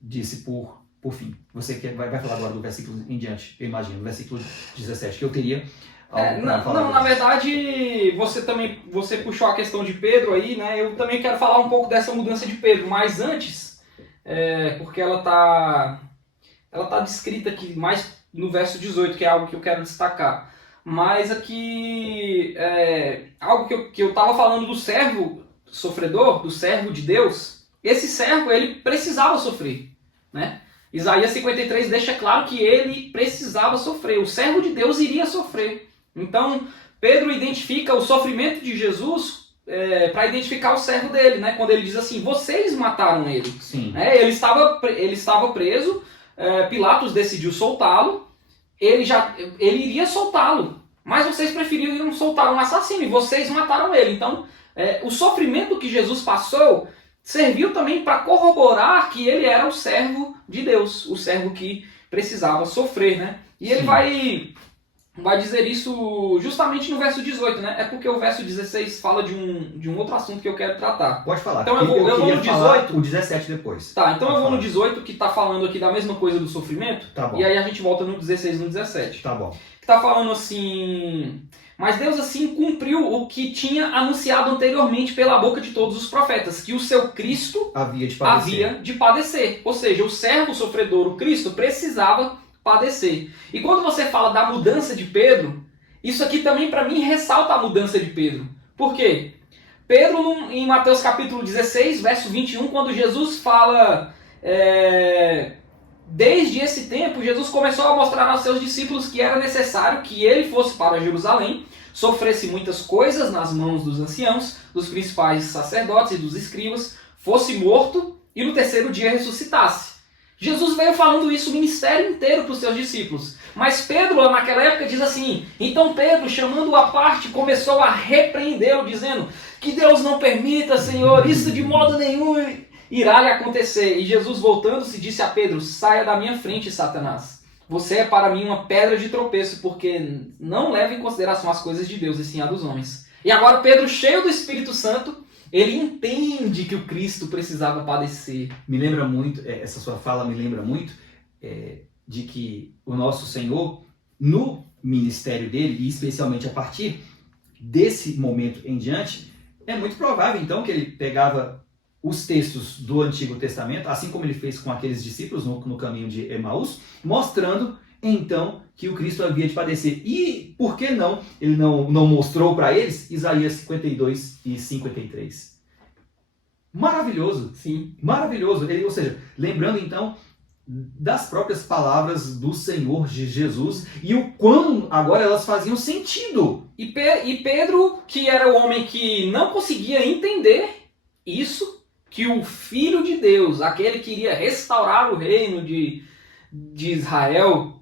disse por fim. Você vai falar agora do versículo em diante, eu imagino, versículo 17, que eu queria algo pra falar? Não, na verdade, você puxou a questão de Pedro aí, né? Eu também quero falar um pouco dessa mudança de Pedro, mas antes, porque ela tá descrita aqui mais no verso 18, que é algo que eu quero destacar. Mas aqui, algo que eu estava falando do servo sofredor, do servo de Deus, esse servo, ele precisava sofrer, né? Isaías 53 deixa claro que ele precisava sofrer, o servo de Deus iria sofrer. Então, Pedro identifica o sofrimento de Jesus para identificar o servo dele, né? Quando ele diz assim, vocês mataram ele. Sim. Ele estava preso, Pilatos decidiu soltá-lo, ele iria soltá-lo, mas vocês preferiram soltar um assassino e vocês mataram ele. Então, o sofrimento que Jesus passou serviu também para corroborar que ele era o servo de Deus, o servo que precisava sofrer, né? E ele vai dizer isso justamente no verso 18, né? É porque o verso 16 fala de um outro assunto que eu quero tratar. Pode falar. Então eu vou no 18. O 17 depois. Tá, então eu vou no 18, que está falando aqui da mesma coisa do sofrimento. Tá bom. E aí a gente volta no 16 e no 17. Tá bom. Que está falando assim... Mas Deus assim cumpriu o que tinha anunciado anteriormente pela boca de todos os profetas, que o seu Cristo havia de padecer. Ou seja, o servo sofredor, o Cristo, precisava padecer. E quando você fala da mudança de Pedro, isso aqui também para mim ressalta a mudança de Pedro. Por quê? Pedro, em Mateus capítulo 16, verso 21, quando Jesus fala... Desde esse tempo, Jesus começou a mostrar aos seus discípulos que era necessário que ele fosse para Jerusalém, sofresse muitas coisas nas mãos dos anciãos, dos principais sacerdotes e dos escribas, fosse morto e no terceiro dia ressuscitasse. Jesus veio falando isso o ministério inteiro para os seus discípulos. Mas Pedro, naquela época, diz assim, então Pedro, chamando-o à parte, começou a repreendê-lo, dizendo que Deus não permita, Senhor, isso de modo nenhum irá lhe acontecer. E Jesus, voltando-se, disse a Pedro, saia da minha frente, Satanás. Você é para mim uma pedra de tropeço, porque não leva em consideração as coisas de Deus, e sim a dos homens. E agora Pedro, cheio do Espírito Santo, ele entende que o Cristo precisava padecer. Me lembra muito, essa sua fala me lembra muito de que o nosso Senhor, no ministério dele, e especialmente a partir desse momento em diante, é muito provável então que ele pegava os textos do Antigo Testamento, assim como ele fez com aqueles discípulos no caminho de Emaús, mostrando então que o Cristo havia de padecer. E por que não? Ele não mostrou para eles Isaías 52 e 53. Maravilhoso. Sim. Maravilhoso. Ou seja, lembrando então das próprias palavras do Senhor de Jesus e o quão agora elas faziam sentido. E Pedro, que era o homem que não conseguia entender isso, que o Filho de Deus, aquele que iria restaurar o reino de Israel,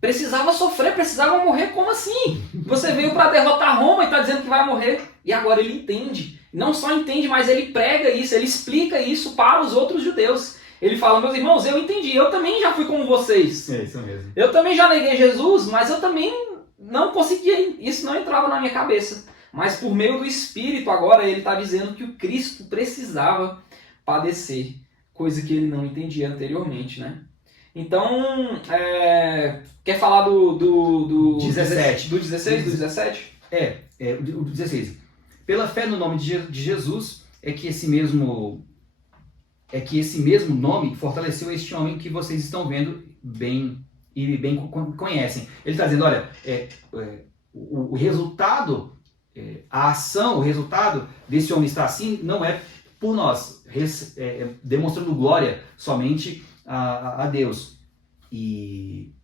precisava sofrer, precisava morrer. Como assim? Você veio para derrotar Roma e está dizendo que vai morrer. E agora ele entende. Não só entende, mas ele prega isso, ele explica isso para os outros judeus. Ele fala, meus irmãos, eu entendi, eu também já fui como vocês. É isso mesmo. Eu também já neguei Jesus, mas eu também não conseguia, isso não entrava na minha cabeça. Mas por meio do Espírito agora ele está dizendo que o Cristo precisava padecer, coisa que ele não entendia anteriormente, né? Então, quer falar do 17? Do 16, do 17? O 16. Pela fé no nome de Jesus é que esse mesmo nome fortaleceu este homem que vocês estão vendo bem conhecem. Ele está dizendo, olha, o resultado, a ação, o resultado desse homem estar assim não é por nós, demonstrando glória somente a Deus. E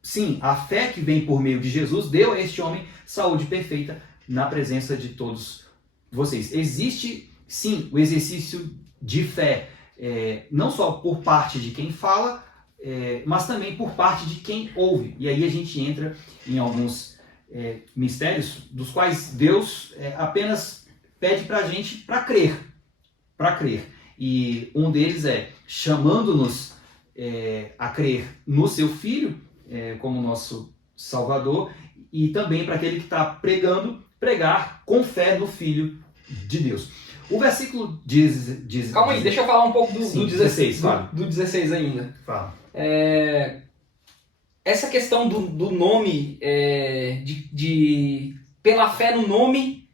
sim, a fé que vem por meio de Jesus deu a este homem saúde perfeita na presença de todos vocês. Existe sim o exercício de fé, não só por parte de quem fala, mas também por parte de quem ouve. E aí a gente entra em alguns mistérios dos quais Deus apenas pede para a gente para crer. E um deles é chamando-nos a crer no seu Filho como nosso Salvador, e também para aquele que está pregar com fé no Filho de Deus. O versículo diz... Calma aí, deixa eu falar um pouco do 16. Fala. Do 16 ainda. Fala. essa questão do nome, pela fé no nome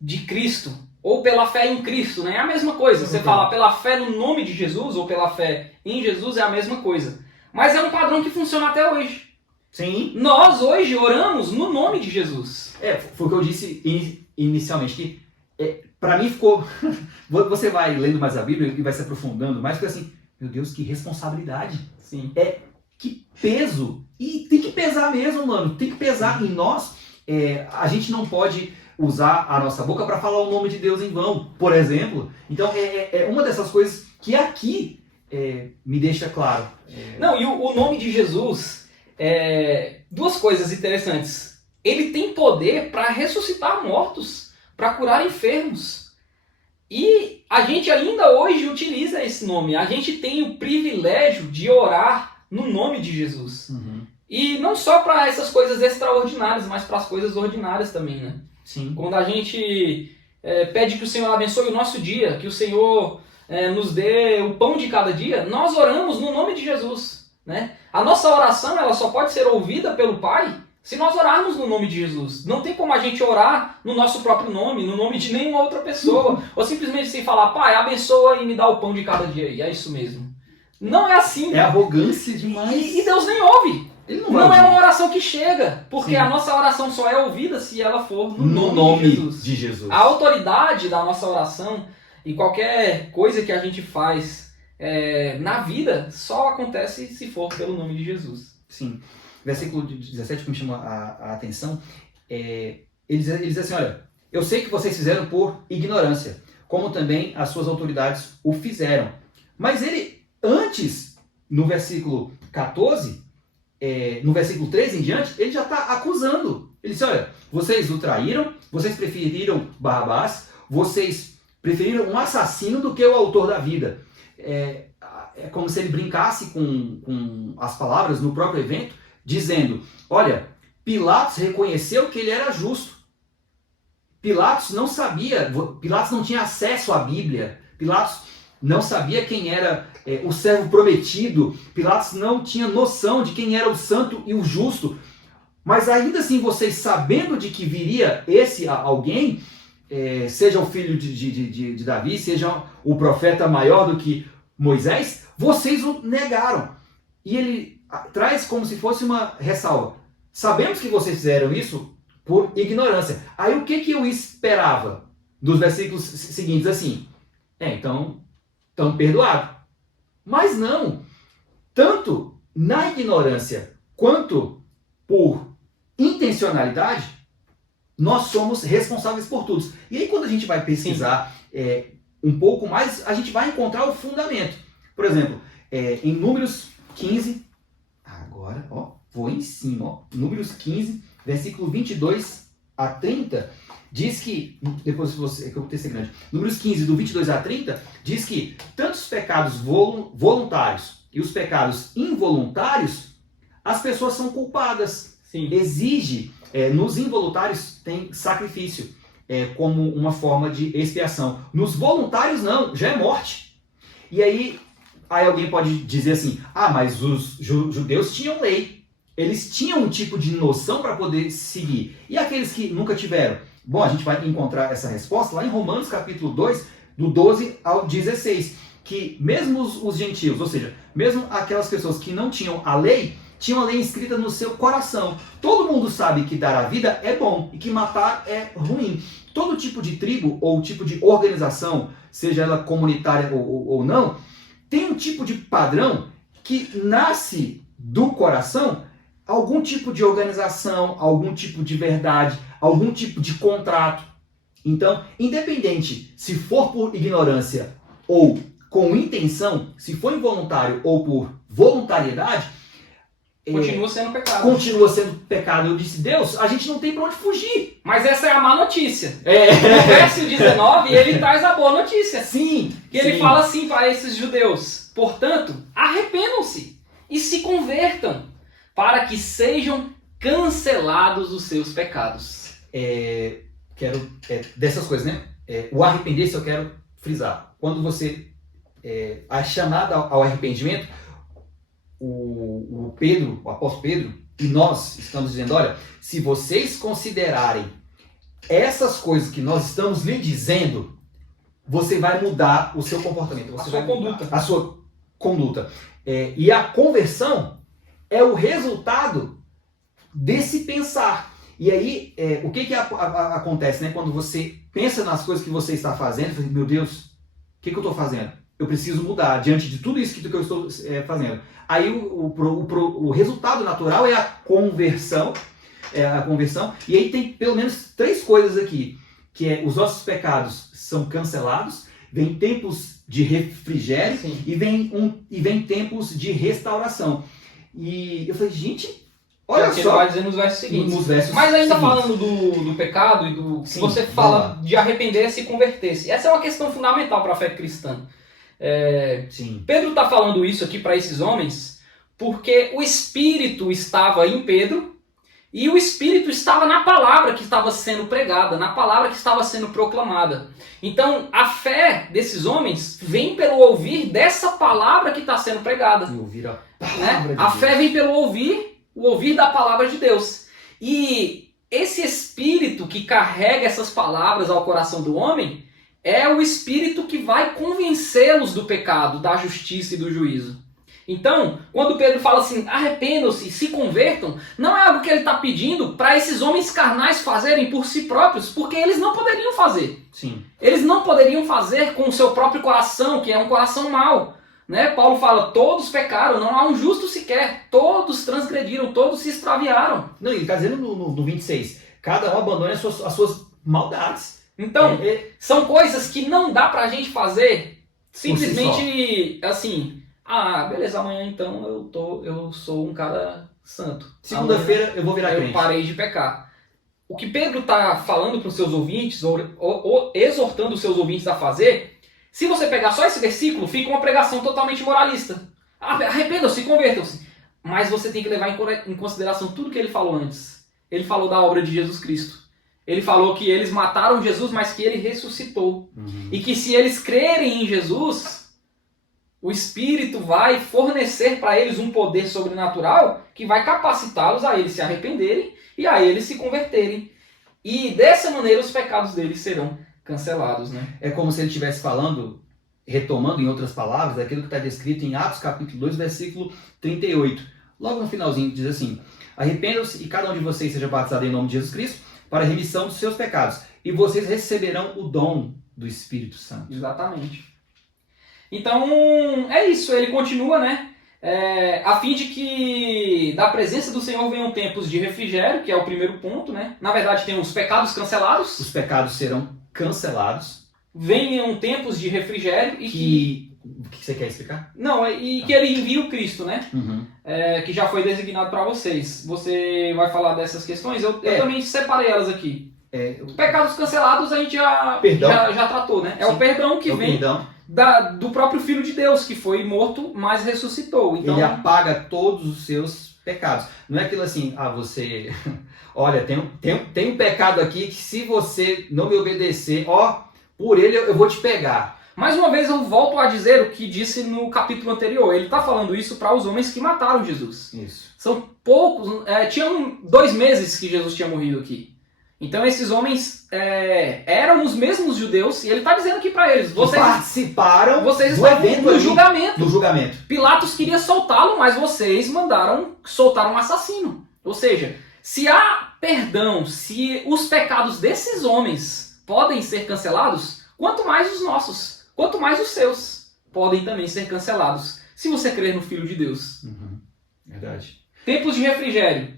de Cristo, ou pela fé em Cristo, né? É a mesma coisa. Você fala pela fé no nome de Jesus, ou pela fé em Jesus, é a mesma coisa. Mas é um padrão que funciona até hoje. Sim. Nós hoje oramos no nome de Jesus. Foi o que eu disse inicialmente, que para mim ficou... Você vai lendo mais a Bíblia e vai se aprofundando mais, porque assim, meu Deus, que responsabilidade. Sim. Que peso. E tem que pesar mesmo, mano. Tem que pesar em nós. A gente não pode usar a nossa boca para falar o nome de Deus em vão, por exemplo. Então, é uma dessas coisas que aqui me deixa claro. Não, e o nome de Jesus, duas coisas interessantes. Ele tem poder para ressuscitar mortos, para curar enfermos. E a gente ainda hoje utiliza esse nome. A gente tem o privilégio de orar no nome de Jesus. Uhum. E não só para essas coisas extraordinárias, mas para as coisas ordinárias também, né? Sim. Quando a gente pede que o Senhor abençoe o nosso dia, que o Senhor nos dê o pão de cada dia, nós oramos no nome de Jesus, né? A nossa oração ela só pode ser ouvida pelo Pai se nós orarmos no nome de Jesus. Não tem como a gente orar no nosso próprio nome, no nome de nenhuma outra pessoa, ou simplesmente sem falar, Pai, abençoa e me dá o pão de cada dia. E é isso mesmo. Não é assim. É arrogância demais. E Deus nem ouve. Ele Não é uma oração que chega, porque Sim. a nossa oração só é ouvida se ela for no nome de Jesus. A autoridade da nossa oração e qualquer coisa que a gente faz na vida só acontece se for pelo nome de Jesus. Sim. Versículo 17 que me chamou a atenção, ele diz assim, olha, eu sei que vocês fizeram por ignorância, como também as suas autoridades o fizeram. Mas ele, antes, no versículo 14, no versículo 13 em diante, ele já está acusando. Ele diz, olha, vocês o traíram, vocês preferiram Barrabás, vocês preferiram um assassino do que o autor da vida. É como se ele brincasse com as palavras no próprio evento, dizendo, olha, Pilatos reconheceu que ele era justo. Pilatos não sabia, Pilatos não tinha acesso à Bíblia, Pilatos não sabia quem era o servo prometido, Pilatos não tinha noção de quem era o santo e o justo, mas ainda assim vocês sabendo de que viria esse alguém, seja o filho de Davi, seja o profeta maior do que Moisés, vocês o negaram. E ele traz como se fosse uma ressalva. Sabemos que vocês fizeram isso por ignorância. Aí o que eu esperava dos versículos seguintes assim? Então, estão perdoados. Mas não. Tanto na ignorância quanto por intencionalidade, nós somos responsáveis por tudo. E aí quando a gente vai pesquisar um pouco mais, a gente vai encontrar o fundamento. Por exemplo, em Números 15, agora, vou em cima, Números 15, versículo 22 a 30, diz que, depois você, que eu vou ter que ser grande, Números 15, do 22 a 30, diz que tanto os pecados voluntários e os pecados involuntários, as pessoas são culpadas. Sim. Exige, nos involuntários tem sacrifício, como uma forma de expiação. Nos voluntários não, já é morte. E aí alguém pode dizer assim, mas os judeus tinham lei, eles tinham um tipo de noção para poder seguir. E aqueles que nunca tiveram? Bom, a gente vai encontrar essa resposta lá em Romanos capítulo 2, do 12 ao 16, que mesmo os gentios, ou seja, mesmo aquelas pessoas que não tinham a lei inscrita no seu coração. Todo mundo sabe que dar a vida é bom e que matar é ruim. Todo tipo de tribo ou tipo de organização, seja ela comunitária ou não, tem um tipo de padrão que nasce do coração, algum tipo de organização, algum tipo de verdade, algum tipo de contrato. Então, independente se for por ignorância ou com intenção, se for involuntário ou por voluntariedade, continua sendo pecado. Continua sendo pecado. Eu disse, Deus, a gente não tem para onde fugir. Mas essa é a má notícia. No verso 19, ele traz a boa notícia. Sim. Que ele fala assim para esses judeus, portanto, arrependam-se e se convertam, para que sejam cancelados os seus pecados. Dessas coisas, né? O arrepender-se eu quero frisar. Quando você... a chamada ao arrependimento, o Pedro, o apóstolo Pedro, e nós estamos dizendo, olha, se vocês considerarem essas coisas que nós estamos lhe dizendo, você vai mudar o seu comportamento, você vai mudar a sua conduta. E a conversão é o resultado desse pensar. E aí, o que acontece, né? Quando você pensa nas coisas que você está fazendo, você diz, meu Deus, o que eu estou fazendo? Eu preciso mudar diante de tudo isso que eu estou fazendo. Aí o resultado natural é a conversão. E aí tem pelo menos 3 coisas aqui, que é os nossos pecados são cancelados, vem tempos de refrigério e vem tempos de restauração. E eu falei, gente, olha só. Ele vai dizer nos versos seguintes. Mas ainda falando do pecado e do que você fala de arrepender-se e converter-se. Essa é uma questão fundamental para a fé cristã. Pedro está falando isso aqui para esses homens porque o Espírito estava em Pedro e o Espírito estava na palavra que estava sendo pregada, na palavra que estava sendo proclamada. Então, a fé desses homens vem pelo ouvir dessa palavra que está sendo pregada. E ouvir a palavra de A fé vem pelo ouvir, o ouvir da palavra de Deus. E esse Espírito que carrega essas palavras ao coração do homem é o Espírito que vai convencê-los do pecado, da justiça e do juízo. Então, quando Pedro fala assim, arrependam-se, se convertam, não é algo que ele está pedindo para esses homens carnais fazerem por si próprios, porque eles não poderiam fazer. Sim. Eles não poderiam fazer com o seu próprio coração, que é um coração mau. Né? Paulo fala, todos pecaram, não há um justo sequer, todos transgrediram, todos se extraviaram. Não, ele está dizendo no 26, cada um abandone as suas maldades. Então, são coisas que não dá pra gente fazer simplesmente assim, beleza, amanhã então eu sou um cara santo. Segunda-feira eu vou virar crente. Eu parei de pecar. O que Pedro está falando para os seus ouvintes, ou exortando os seus ouvintes a fazer, se você pegar só esse versículo, fica uma pregação totalmente moralista. Arrependam-se, convertam-se. Mas você tem que levar em consideração tudo que ele falou antes. Ele falou da obra de Jesus Cristo. Ele falou que eles mataram Jesus, mas que ele ressuscitou. E que se eles crerem em Jesus, o Espírito vai fornecer para eles um poder sobrenatural que vai capacitá-los a eles se arrependerem e a eles se converterem. E dessa maneira os pecados deles serão cancelados. Né? É como se ele estivesse falando, retomando em outras palavras, aquilo que está descrito em Atos capítulo 2, versículo 38. Logo no finalzinho diz assim, arrependam-se e cada um de vocês seja batizado em nome de Jesus Cristo para a remissão dos seus pecados, e vocês receberão o dom do Espírito Santo. Exatamente. Então, é isso. Ele continua, né? A fim de que da presença do Senhor venham tempos de refrigério, que é o primeiro ponto, né? Na verdade, tem os pecados cancelados. Os pecados serão cancelados. Venham tempos de refrigério e O que você quer explicar? Não, que ele envia o Cristo, né? Que já foi designado para vocês. Você vai falar dessas questões? Eu também separei elas aqui. Pecados cancelados a gente já tratou, né? É o perdão que vem do próprio Filho de Deus, que foi morto, mas ressuscitou. Então, ele apaga todos os seus pecados. Não é aquilo assim, você... Olha, tem um pecado aqui que se você não me obedecer, por ele eu vou te pegar. Mais uma vez eu volto a dizer o que disse no capítulo anterior. Ele está falando isso para os homens que mataram Jesus. Isso. São poucos, tinham 2 meses que Jesus tinha morrido aqui. Então esses homens eram os mesmos judeus e ele está dizendo aqui para eles, vocês participaram do evento do julgamento. Pilatos queria soltá-lo, mas vocês mandaram soltar um assassino. Ou seja, se há perdão, se os pecados desses homens podem ser cancelados, quanto mais os nossos. Quanto mais os seus podem também ser cancelados, se você crer no Filho de Deus. Verdade. Tempos de refrigério.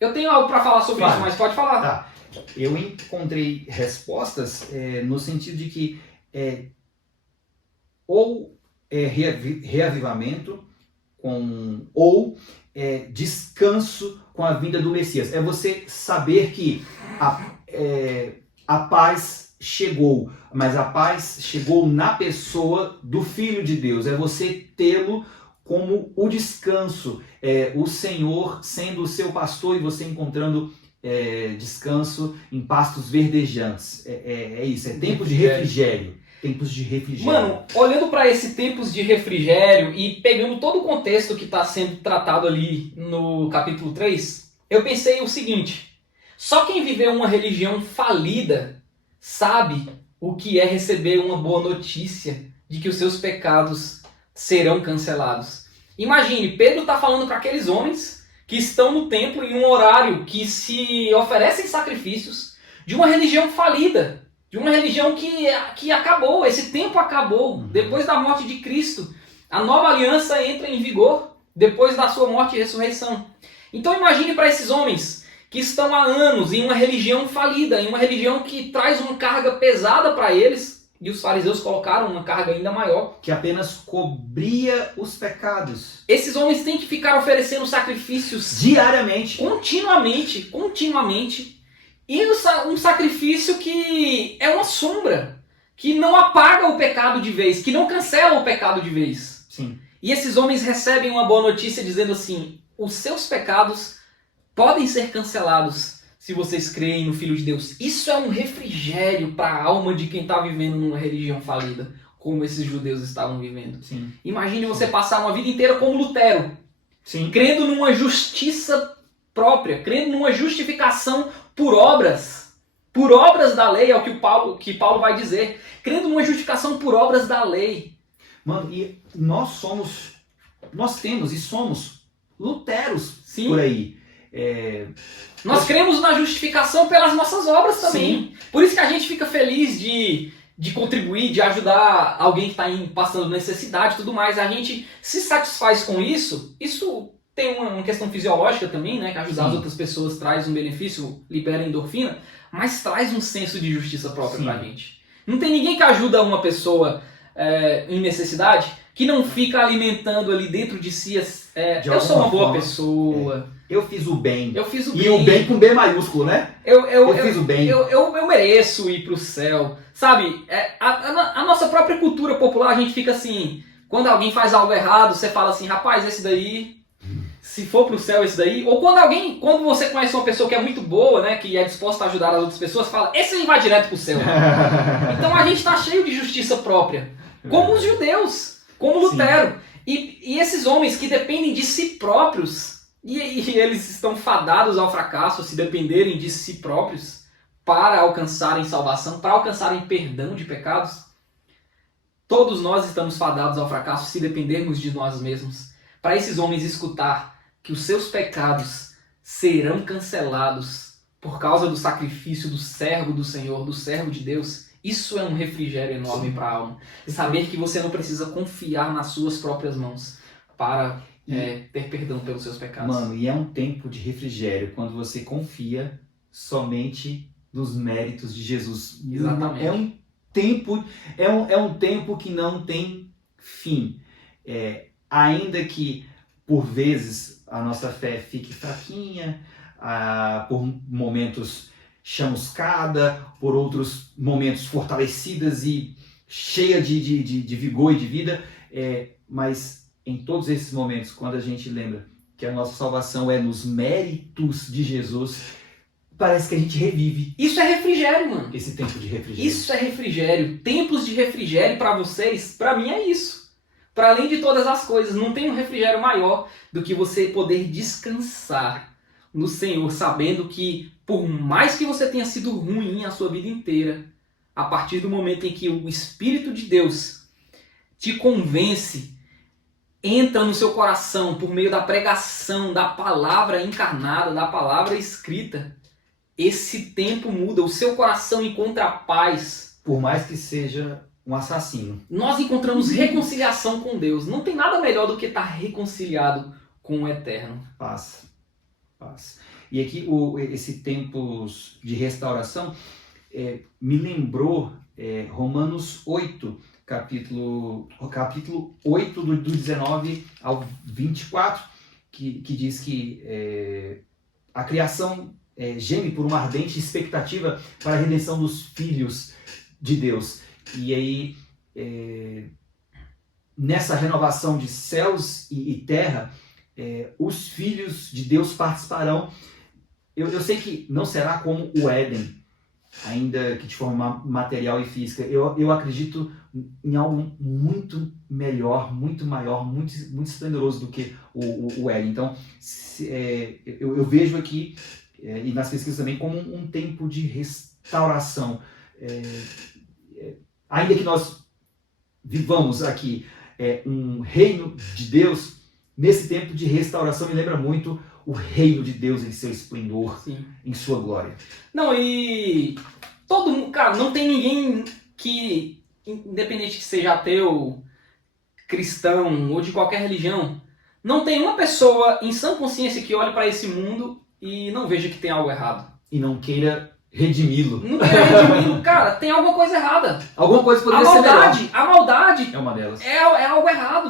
Eu tenho algo para falar sobre isso, mas pode falar. Tá. Eu encontrei respostas no sentido de que reavivamento ou descanso com a vinda do Messias. É você saber que a paz chegou, mas a paz chegou na pessoa do Filho de Deus. É você tê-lo como o descanso, o Senhor sendo o seu pastor e você encontrando descanso em pastos verdejantes. É isso, é tempo de refrigério. tempos de refrigério. Mano, olhando para esse tempos de refrigério e pegando todo o contexto que está sendo tratado ali no capítulo 3, eu pensei o seguinte: só quem viveu uma religião falida sabe o que é receber uma boa notícia de que os seus pecados serão cancelados. Imagine, Pedro está falando para aqueles homens que estão no templo em um horário que se oferecem sacrifícios de uma religião falida, de uma religião que acabou, esse tempo acabou, depois da morte de Cristo. A nova aliança entra em vigor depois da sua morte e ressurreição. Então imagine para esses homens que estão há anos em uma religião falida, em uma religião que traz uma carga pesada para eles, e os fariseus colocaram uma carga ainda maior, que apenas cobria os pecados. Esses homens têm que ficar oferecendo sacrifícios diariamente, continuamente, e um sacrifício que é uma sombra, que não apaga o pecado de vez, que não cancela o pecado de vez. Sim. E esses homens recebem uma boa notícia dizendo assim: os seus pecados podem ser cancelados se vocês creem no Filho de Deus. Isso é um refrigério para a alma de quem está vivendo numa religião falida, como esses judeus estavam vivendo. Sim. Imagine você passar uma vida inteira como Lutero, Sim. crendo numa justiça própria, crendo numa justificação por obras da lei, é o que Paulo vai dizer, crendo numa justificação por obras da lei. Mano, e nós temos e somos luteros. Sim. Por aí. Nós cremos na justificação pelas nossas obras também. Sim. Por isso que a gente fica feliz de contribuir, de ajudar alguém que está passando necessidade e tudo mais. A gente se satisfaz com isso. Isso tem uma questão fisiológica também, né? Que ajudar Sim. as outras pessoas traz um benefício, libera endorfina, mas traz um senso de justiça própria pra gente. Não tem ninguém que ajuda uma pessoa em necessidade que não fica alimentando ali dentro de si eu sou uma boa pessoa. Eu fiz o bem. Eu fiz o bem. E o bem com B maiúsculo, né? Eu fiz o bem. Eu mereço ir pro céu. Sabe, a nossa própria cultura popular, a gente fica assim, quando alguém faz algo errado, você fala assim, rapaz, esse daí, se for pro céu esse daí, ou quando você conhece uma pessoa que é muito boa, né, que é disposta a ajudar as outras pessoas, fala, esse aí vai direto pro céu. Então a gente tá cheio de justiça própria, como os judeus, como Lutero. E esses homens que dependem de si próprios, e eles estão fadados ao fracasso se dependerem de si próprios para alcançarem salvação, para alcançarem perdão de pecados. Todos nós estamos fadados ao fracasso se dependermos de nós mesmos. Para esses homens escutar que os seus pecados serão cancelados por causa do sacrifício do servo do Senhor, do servo de Deus, isso é um refrigério enorme para a alma. Saber que você não precisa confiar nas suas próprias mãos para ter perdão pelos seus pecados. Mano, e é um tempo de refrigério quando você confia somente nos méritos de Jesus. Exatamente. É um tempo que não tem fim. Ainda que por vezes a nossa fé fique fraquinha, por momentos chamuscada, por outros momentos fortalecidas e cheia de vigor e de vida, mas em todos esses momentos, quando a gente lembra que a nossa salvação é nos méritos de Jesus, parece que a gente revive. Isso é refrigério, mano. Esse tempo de refrigério. Isso é refrigério. Tempos de refrigério para vocês, para mim é isso. Para além de todas as coisas, não tem um refrigério maior do que você poder descansar no Senhor, sabendo que por mais que você tenha sido ruim a sua vida inteira, a partir do momento em que o Espírito de Deus te convence, entra no seu coração por meio da pregação, da palavra encarnada, da palavra escrita, esse tempo muda, o seu coração encontra paz. Por mais que seja um assassino. Nós encontramos reconciliação com Deus. Não tem nada melhor do que estar reconciliado com o Eterno. Paz. E aqui esse tempo de restauração me lembrou Romanos 8, capítulo 8, do 19 ao 24, que diz que a criação geme por uma ardente expectativa para a redenção dos filhos de Deus. E aí, nessa renovação de céus e terra, os filhos de Deus participarão. Eu sei que não será como o Éden, ainda que de forma material e física. Eu acredito em algo muito melhor, muito maior, muito esplendoroso do que o Éden. Então, eu vejo aqui, e nas pesquisas também, como um tempo de restauração. Ainda que nós vivamos aqui um reino de Deus, nesse tempo de restauração me lembra muito o reino de Deus em seu esplendor, Sim. em sua glória. Não, e todo mundo, cara, não tem ninguém que, independente que seja ateu, cristão ou de qualquer religião, não tem uma pessoa em sã consciência que olhe para esse mundo e não veja que tem algo errado. E não queira redimi-lo. Não queira redimi-lo, cara, tem alguma coisa errada. Alguma coisa poderia ser melhor. A maldade É uma delas. é algo errado.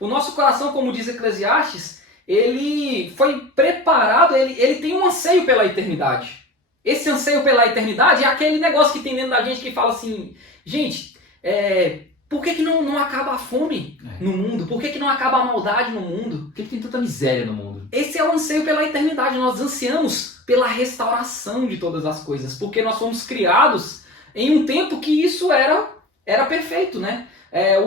O nosso coração, como diz Eclesiastes, ele foi preparado, ele tem um anseio pela eternidade. Esse anseio pela eternidade é aquele negócio que tem dentro da gente que fala assim, gente, por que não acaba a fome no mundo? Por que não acaba a maldade no mundo? Por que tem tanta miséria no mundo? Esse é o anseio pela eternidade. Nós ansiamos pela restauração de todas as coisas, porque nós fomos criados em um tempo que isso era perfeito, né?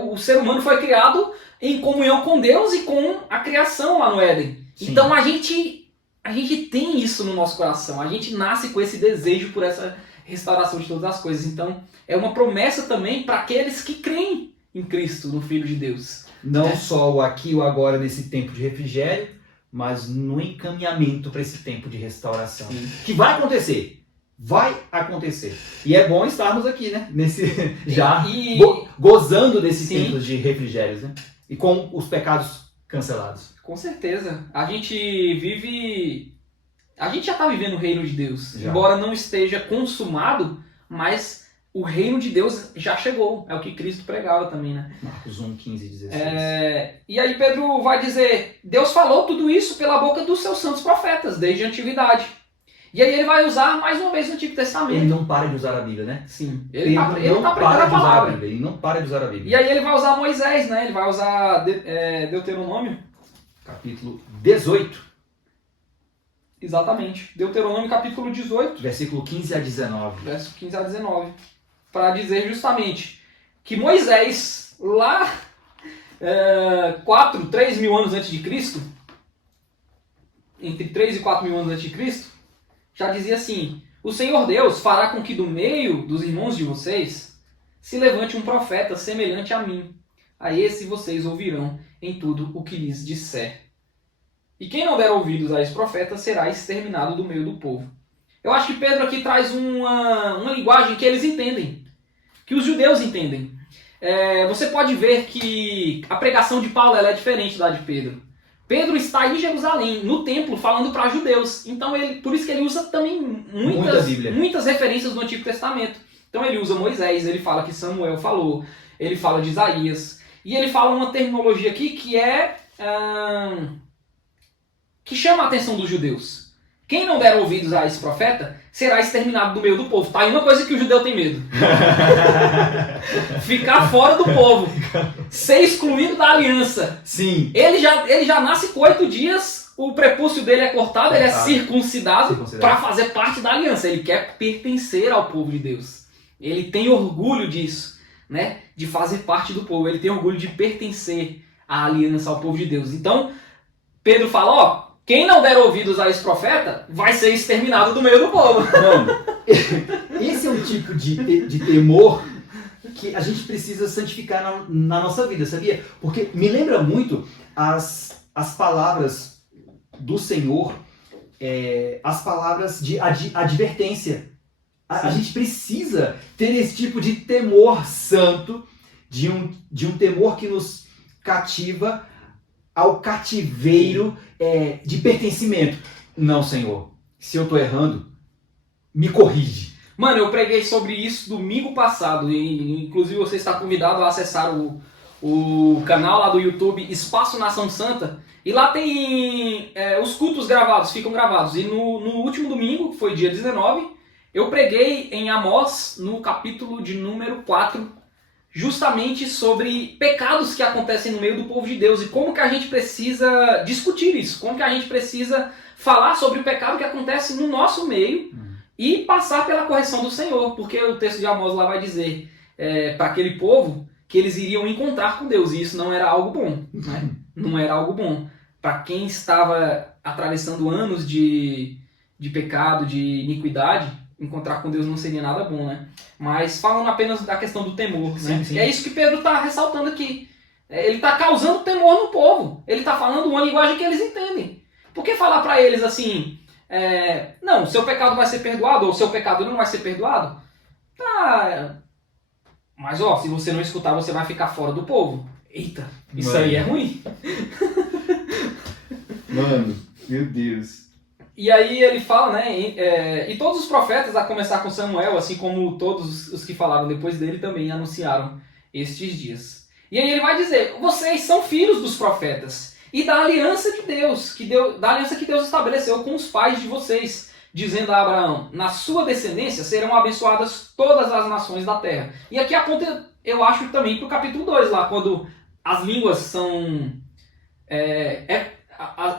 O ser humano foi criado em comunhão com Deus e com a criação lá no Éden. Sim. Então a gente tem isso no nosso coração. A gente nasce com esse desejo por essa restauração de todas as coisas. Então é uma promessa também para aqueles que creem em Cristo, no Filho de Deus. Não só o aqui e o agora nesse tempo de refrigério, mas no encaminhamento para esse tempo de restauração. Sim. Que vai acontecer. Vai acontecer. E é bom estarmos aqui, né? Gozando desses tempos de refrigérios, né? E com os pecados cancelados. Com certeza. A gente já está vivendo o reino de Deus. Já. Embora não esteja consumado, mas o reino de Deus já chegou. É o que Cristo pregava também, né? Marcos 1, 15 e 16. E aí Pedro vai dizer, Deus falou tudo isso pela boca dos seus santos profetas, desde a antiguidade. E aí ele vai usar mais uma vez o Antigo Testamento. Ele não para de usar a Bíblia, né? Sim. Ele está pregando a palavra. Ele não para de usar a Bíblia. E aí ele vai usar Moisés, né? Ele vai usar Deuteronômio. Capítulo 18. Exatamente. Deuteronômio capítulo 18. Versículo 15 a 19. Verso 15 a 19. Para dizer justamente que Moisés, lá 3 mil anos antes de Cristo, entre 3 e 4 mil anos antes de Cristo, já dizia assim, o Senhor Deus fará com que do meio dos irmãos de vocês se levante um profeta semelhante a mim. A esse vocês ouvirão em tudo o que lhes disser. E quem não der ouvidos a esse profeta será exterminado do meio do povo. Eu acho que Pedro aqui traz uma linguagem que eles entendem, que os judeus entendem. Você pode ver que a pregação de Paulo ela é diferente da de Pedro. Pedro está em Jerusalém, no templo, falando para judeus. Então, por isso que ele usa também muitas referências do Antigo Testamento. Então, ele usa Moisés, ele fala que Samuel falou, ele fala de Isaías. E ele fala uma terminologia aqui que chama a atenção dos judeus. Quem não der ouvidos a esse profeta será exterminado do meio do povo. Tá aí uma coisa que o judeu tem medo. Ficar fora do povo. Ser excluído da aliança. Sim. Ele já nasce com 8 dias, o prepúcio dele é cortado, ele é circuncidado para fazer parte da aliança. Ele quer pertencer ao povo de Deus. Ele tem orgulho disso, né? De fazer parte do povo. Ele tem orgulho de pertencer à aliança, ao povo de Deus. Então, Pedro fala, quem não der ouvidos a esse profeta vai ser exterminado do meio do povo. Mano, esse é um tipo de temor que a gente precisa santificar na nossa vida, sabia? Porque me lembra muito as palavras do Senhor, as palavras de advertência. A gente precisa ter esse tipo de temor santo, de um temor que nos cativa ao cativeiro de pertencimento. Não, Senhor, se eu estou errando, me corrige. Mano, eu preguei sobre isso domingo passado, e inclusive você está convidado a acessar o canal lá do YouTube Espaço Nação Santa, e lá tem os cultos gravados, ficam gravados. E no último domingo, que foi dia 19, eu preguei em Amós, no capítulo de número 4, justamente sobre pecados que acontecem no meio do povo de Deus e como que a gente precisa discutir isso, como que a gente precisa falar sobre o pecado que acontece no nosso meio e passar pela correção do Senhor, porque o texto de Amós lá vai dizer para aquele povo que eles iriam encontrar com Deus, e isso não era algo bom, né? Não era algo bom. Para quem estava atravessando anos de pecado, de iniquidade, encontrar com Deus não seria nada bom, né? Mas falando apenas da questão do temor, Sim, né? sim. E é isso que Pedro está ressaltando aqui. Ele está causando temor no povo. Ele está falando uma linguagem que eles entendem. Por que falar para eles assim, não, seu pecado vai ser perdoado, ou seu pecado não vai ser perdoado? Tá, mas se você não escutar, você vai ficar fora do povo. Eita, isso aí é ruim. Mano, meu Deus. E aí ele fala, né, e todos os profetas, a começar com Samuel, assim como todos os que falaram depois dele, também anunciaram estes dias. E aí ele vai dizer, vocês são filhos dos profetas, e da aliança de Deus, da aliança que Deus estabeleceu com os pais de vocês, dizendo a Abraão, na sua descendência serão abençoadas todas as nações da terra. E aqui aponta, eu acho, também para o capítulo 2, lá, quando as línguas são...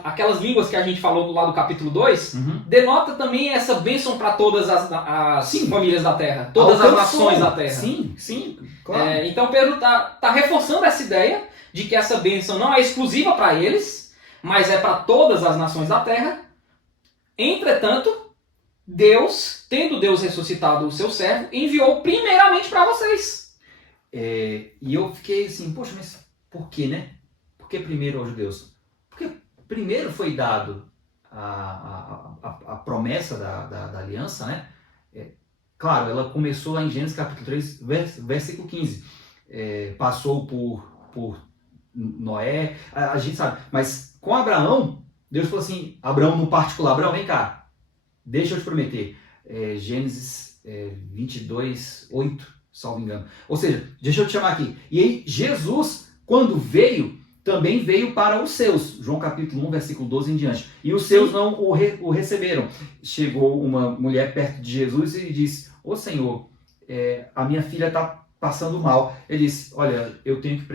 aquelas línguas que a gente falou lá do capítulo 2, denota também essa bênção para todas as famílias da terra, todas as nações da terra. Sim, sim, claro. Então Pedro está reforçando essa ideia de que essa bênção não é exclusiva para eles, mas é para todas as nações da terra. Entretanto, Deus, tendo Deus ressuscitado o seu servo, enviou primeiramente para vocês. E eu fiquei assim, poxa, mas por que, né? Por que primeiro aos judeus? Porque primeiro foi dado a promessa da aliança, né? Claro, ela começou lá em Gênesis capítulo 3, versículo 15. Passou por Noé, a gente sabe. Mas com Abraão, Deus falou assim, Abraão no particular, Abraão, vem cá, deixa eu te prometer. Gênesis 22, 8, salvo engano. Ou seja, deixa eu te chamar aqui. E aí Jesus, quando veio, também veio para os seus. João capítulo 1, versículo 12 em diante. E os seus não o receberam. Chegou uma mulher perto de Jesus e disse, ô Senhor, a minha filha está passando mal. Ele disse, olha, eu tenho que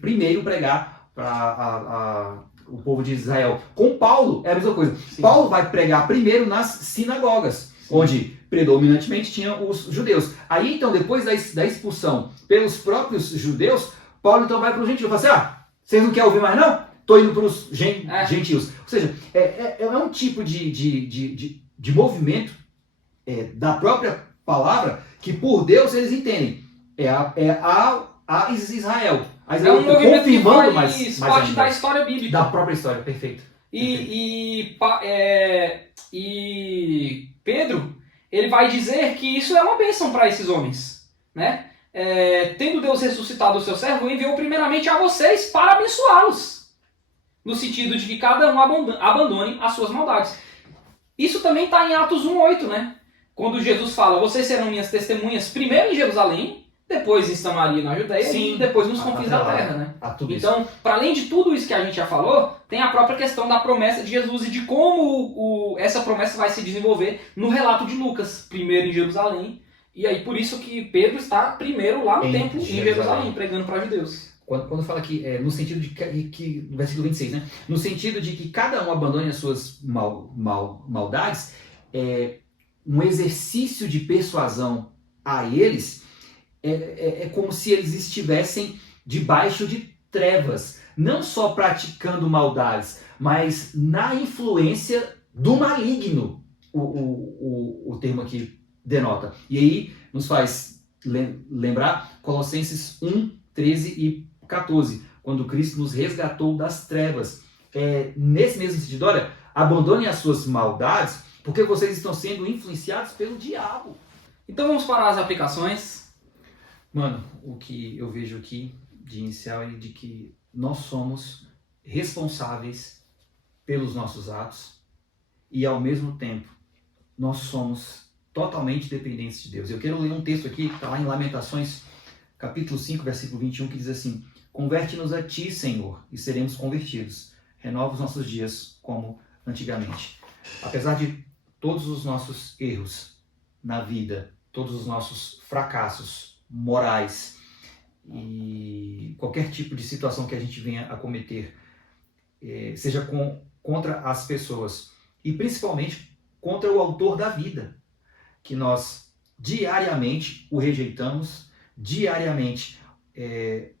primeiro pregar para o povo de Israel. Com Paulo é a mesma coisa. Sim. Paulo vai pregar primeiro nas sinagogas, onde predominantemente tinham os judeus. Aí então, depois da expulsão pelos próprios judeus, Paulo então vai para os gentios e fala assim, vocês não querem ouvir mais não? Estou indo para os gentios. Ou seja, é um tipo de movimento da própria palavra que por Deus eles entendem. A Israel. É um movimento que confirmando faz parte da história bíblica. Da própria história, perfeito. E Pedro, ele vai dizer que isso é uma bênção para esses homens, né? Tendo Deus ressuscitado o seu servo, enviou primeiramente a vocês para abençoá-los, no sentido de que cada um abandone as suas maldades. Isso também está em Atos 1:8, né? Quando Jesus fala, vocês serão minhas testemunhas, primeiro em Jerusalém, depois em Samaria, na Judéia, e depois nos confins da terra, né? Então, para além de tudo isso que a gente já falou, tem a própria questão da promessa de Jesus e de como essa promessa vai se desenvolver no relato de Lucas, primeiro em Jerusalém. E aí, por isso que Pedro está primeiro lá no templo, em Jerusalém, pregando para judeus. Quando fala que, no sentido de que, no versículo 26, né? No sentido de que cada um abandone as suas maldades, um exercício de persuasão a eles é como se eles estivessem debaixo de trevas, não só praticando maldades, mas na influência do maligno, o termo aqui denota. E aí nos faz lembrar Colossenses 1, 13 e 14, quando Cristo nos resgatou das trevas. Nesse mesmo sentido, olha, abandonem as suas maldades, porque vocês estão sendo influenciados pelo diabo. Então vamos para as aplicações. Mano, o que eu vejo aqui de inicial é de que nós somos responsáveis pelos nossos atos e, ao mesmo tempo, nós somos totalmente dependentes de Deus. Eu quero ler um texto aqui, que está lá em Lamentações, capítulo 5, versículo 21, que diz assim, converte-nos a Ti, Senhor, e seremos convertidos. Renova os nossos dias como antigamente. Apesar de todos os nossos erros na vida, todos os nossos fracassos morais e qualquer tipo de situação que a gente venha a cometer, seja contra as pessoas e principalmente contra o autor da vida. que nós diariamente o rejeitamos, diariamente,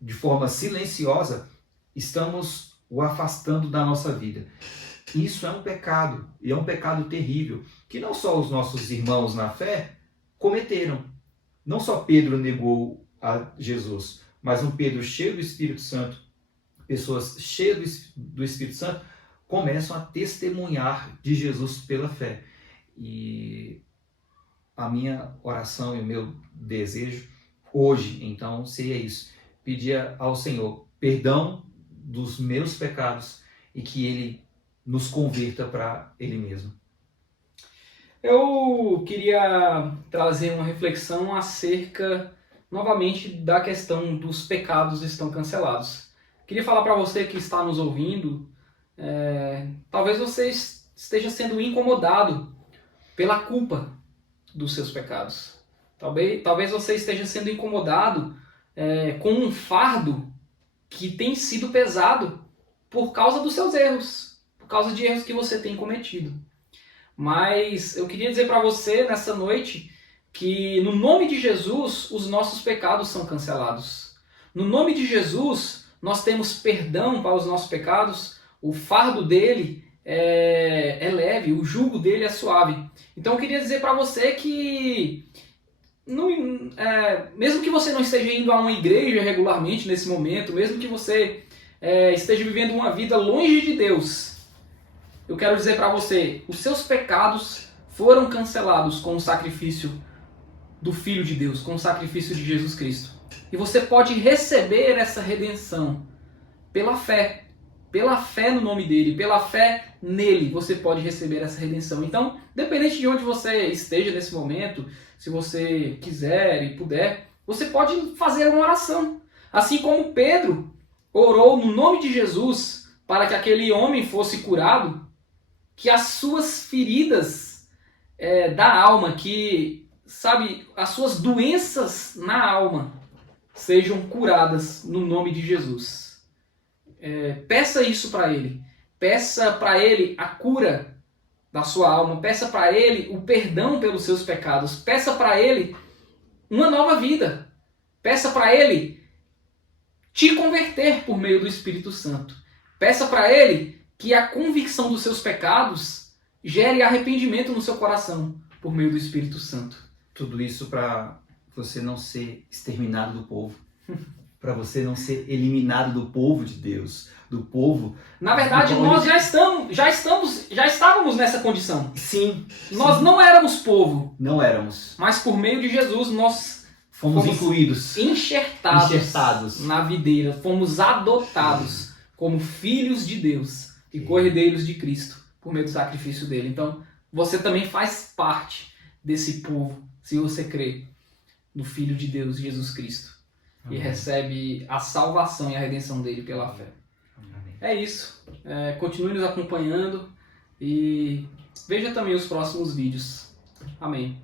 de forma silenciosa, estamos o afastando da nossa vida. Isso é um pecado, e é um pecado terrível, que não só os nossos irmãos na fé cometeram. Não só Pedro negou a Jesus, mas um Pedro cheio do Espírito Santo, pessoas cheias do Espírito Santo, começam a testemunhar de Jesus pela fé. E a minha oração e o meu desejo hoje, então, seria isso. Pedir ao Senhor perdão dos meus pecados e que Ele nos converta para Ele mesmo. Eu queria trazer uma reflexão acerca, novamente, da questão dos pecados estão cancelados. Queria falar para você que está nos ouvindo, talvez você esteja sendo incomodado pela culpa dos seus pecados. Talvez você esteja sendo incomodado com um fardo que tem sido pesado por causa dos seus erros, por causa de erros que você tem cometido. Mas eu queria dizer para você nessa noite que no nome de Jesus os nossos pecados são cancelados. No nome de Jesus nós temos perdão para os nossos pecados, o fardo dele é leve, o jugo dele é suave. Então eu queria dizer para você que mesmo que você não esteja indo a uma igreja regularmente nesse momento, mesmo que você esteja vivendo uma vida longe de Deus, eu quero dizer para você, os seus pecados foram cancelados com o sacrifício do Filho de Deus, com o sacrifício de Jesus Cristo. E você pode receber essa redenção pela fé no nome dele, pela fé nele, você pode receber essa redenção. Então, independente de onde você esteja nesse momento, se você quiser e puder, você pode fazer uma oração. Assim como Pedro orou no nome de Jesus para que aquele homem fosse curado, que as suas feridas da alma, as suas doenças na alma sejam curadas no nome de Jesus. Peça isso para ele. Peça para ele a cura da sua alma. Peça para ele o perdão pelos seus pecados. Peça para ele uma nova vida. Peça para ele te converter por meio do Espírito Santo. Peça para ele que a convicção dos seus pecados gere arrependimento no seu coração por meio do Espírito Santo. Tudo isso para você não ser exterminado do povo, para você não ser eliminado do povo de Deus, do povo. Na verdade, nós já estávamos nessa condição. Sim. Nós não éramos povo. Não éramos. Mas por meio de Jesus nós fomos incluídos, enxertados na videira, fomos adotados como filhos de Deus e cordeiros de Cristo por meio do sacrifício dele. Então, você também faz parte desse povo, se você crê no Filho de Deus, Jesus Cristo. Amém. E recebe a salvação e a redenção dele pela fé. Amém. É isso. Continue nos acompanhando e veja também os próximos vídeos. Amém.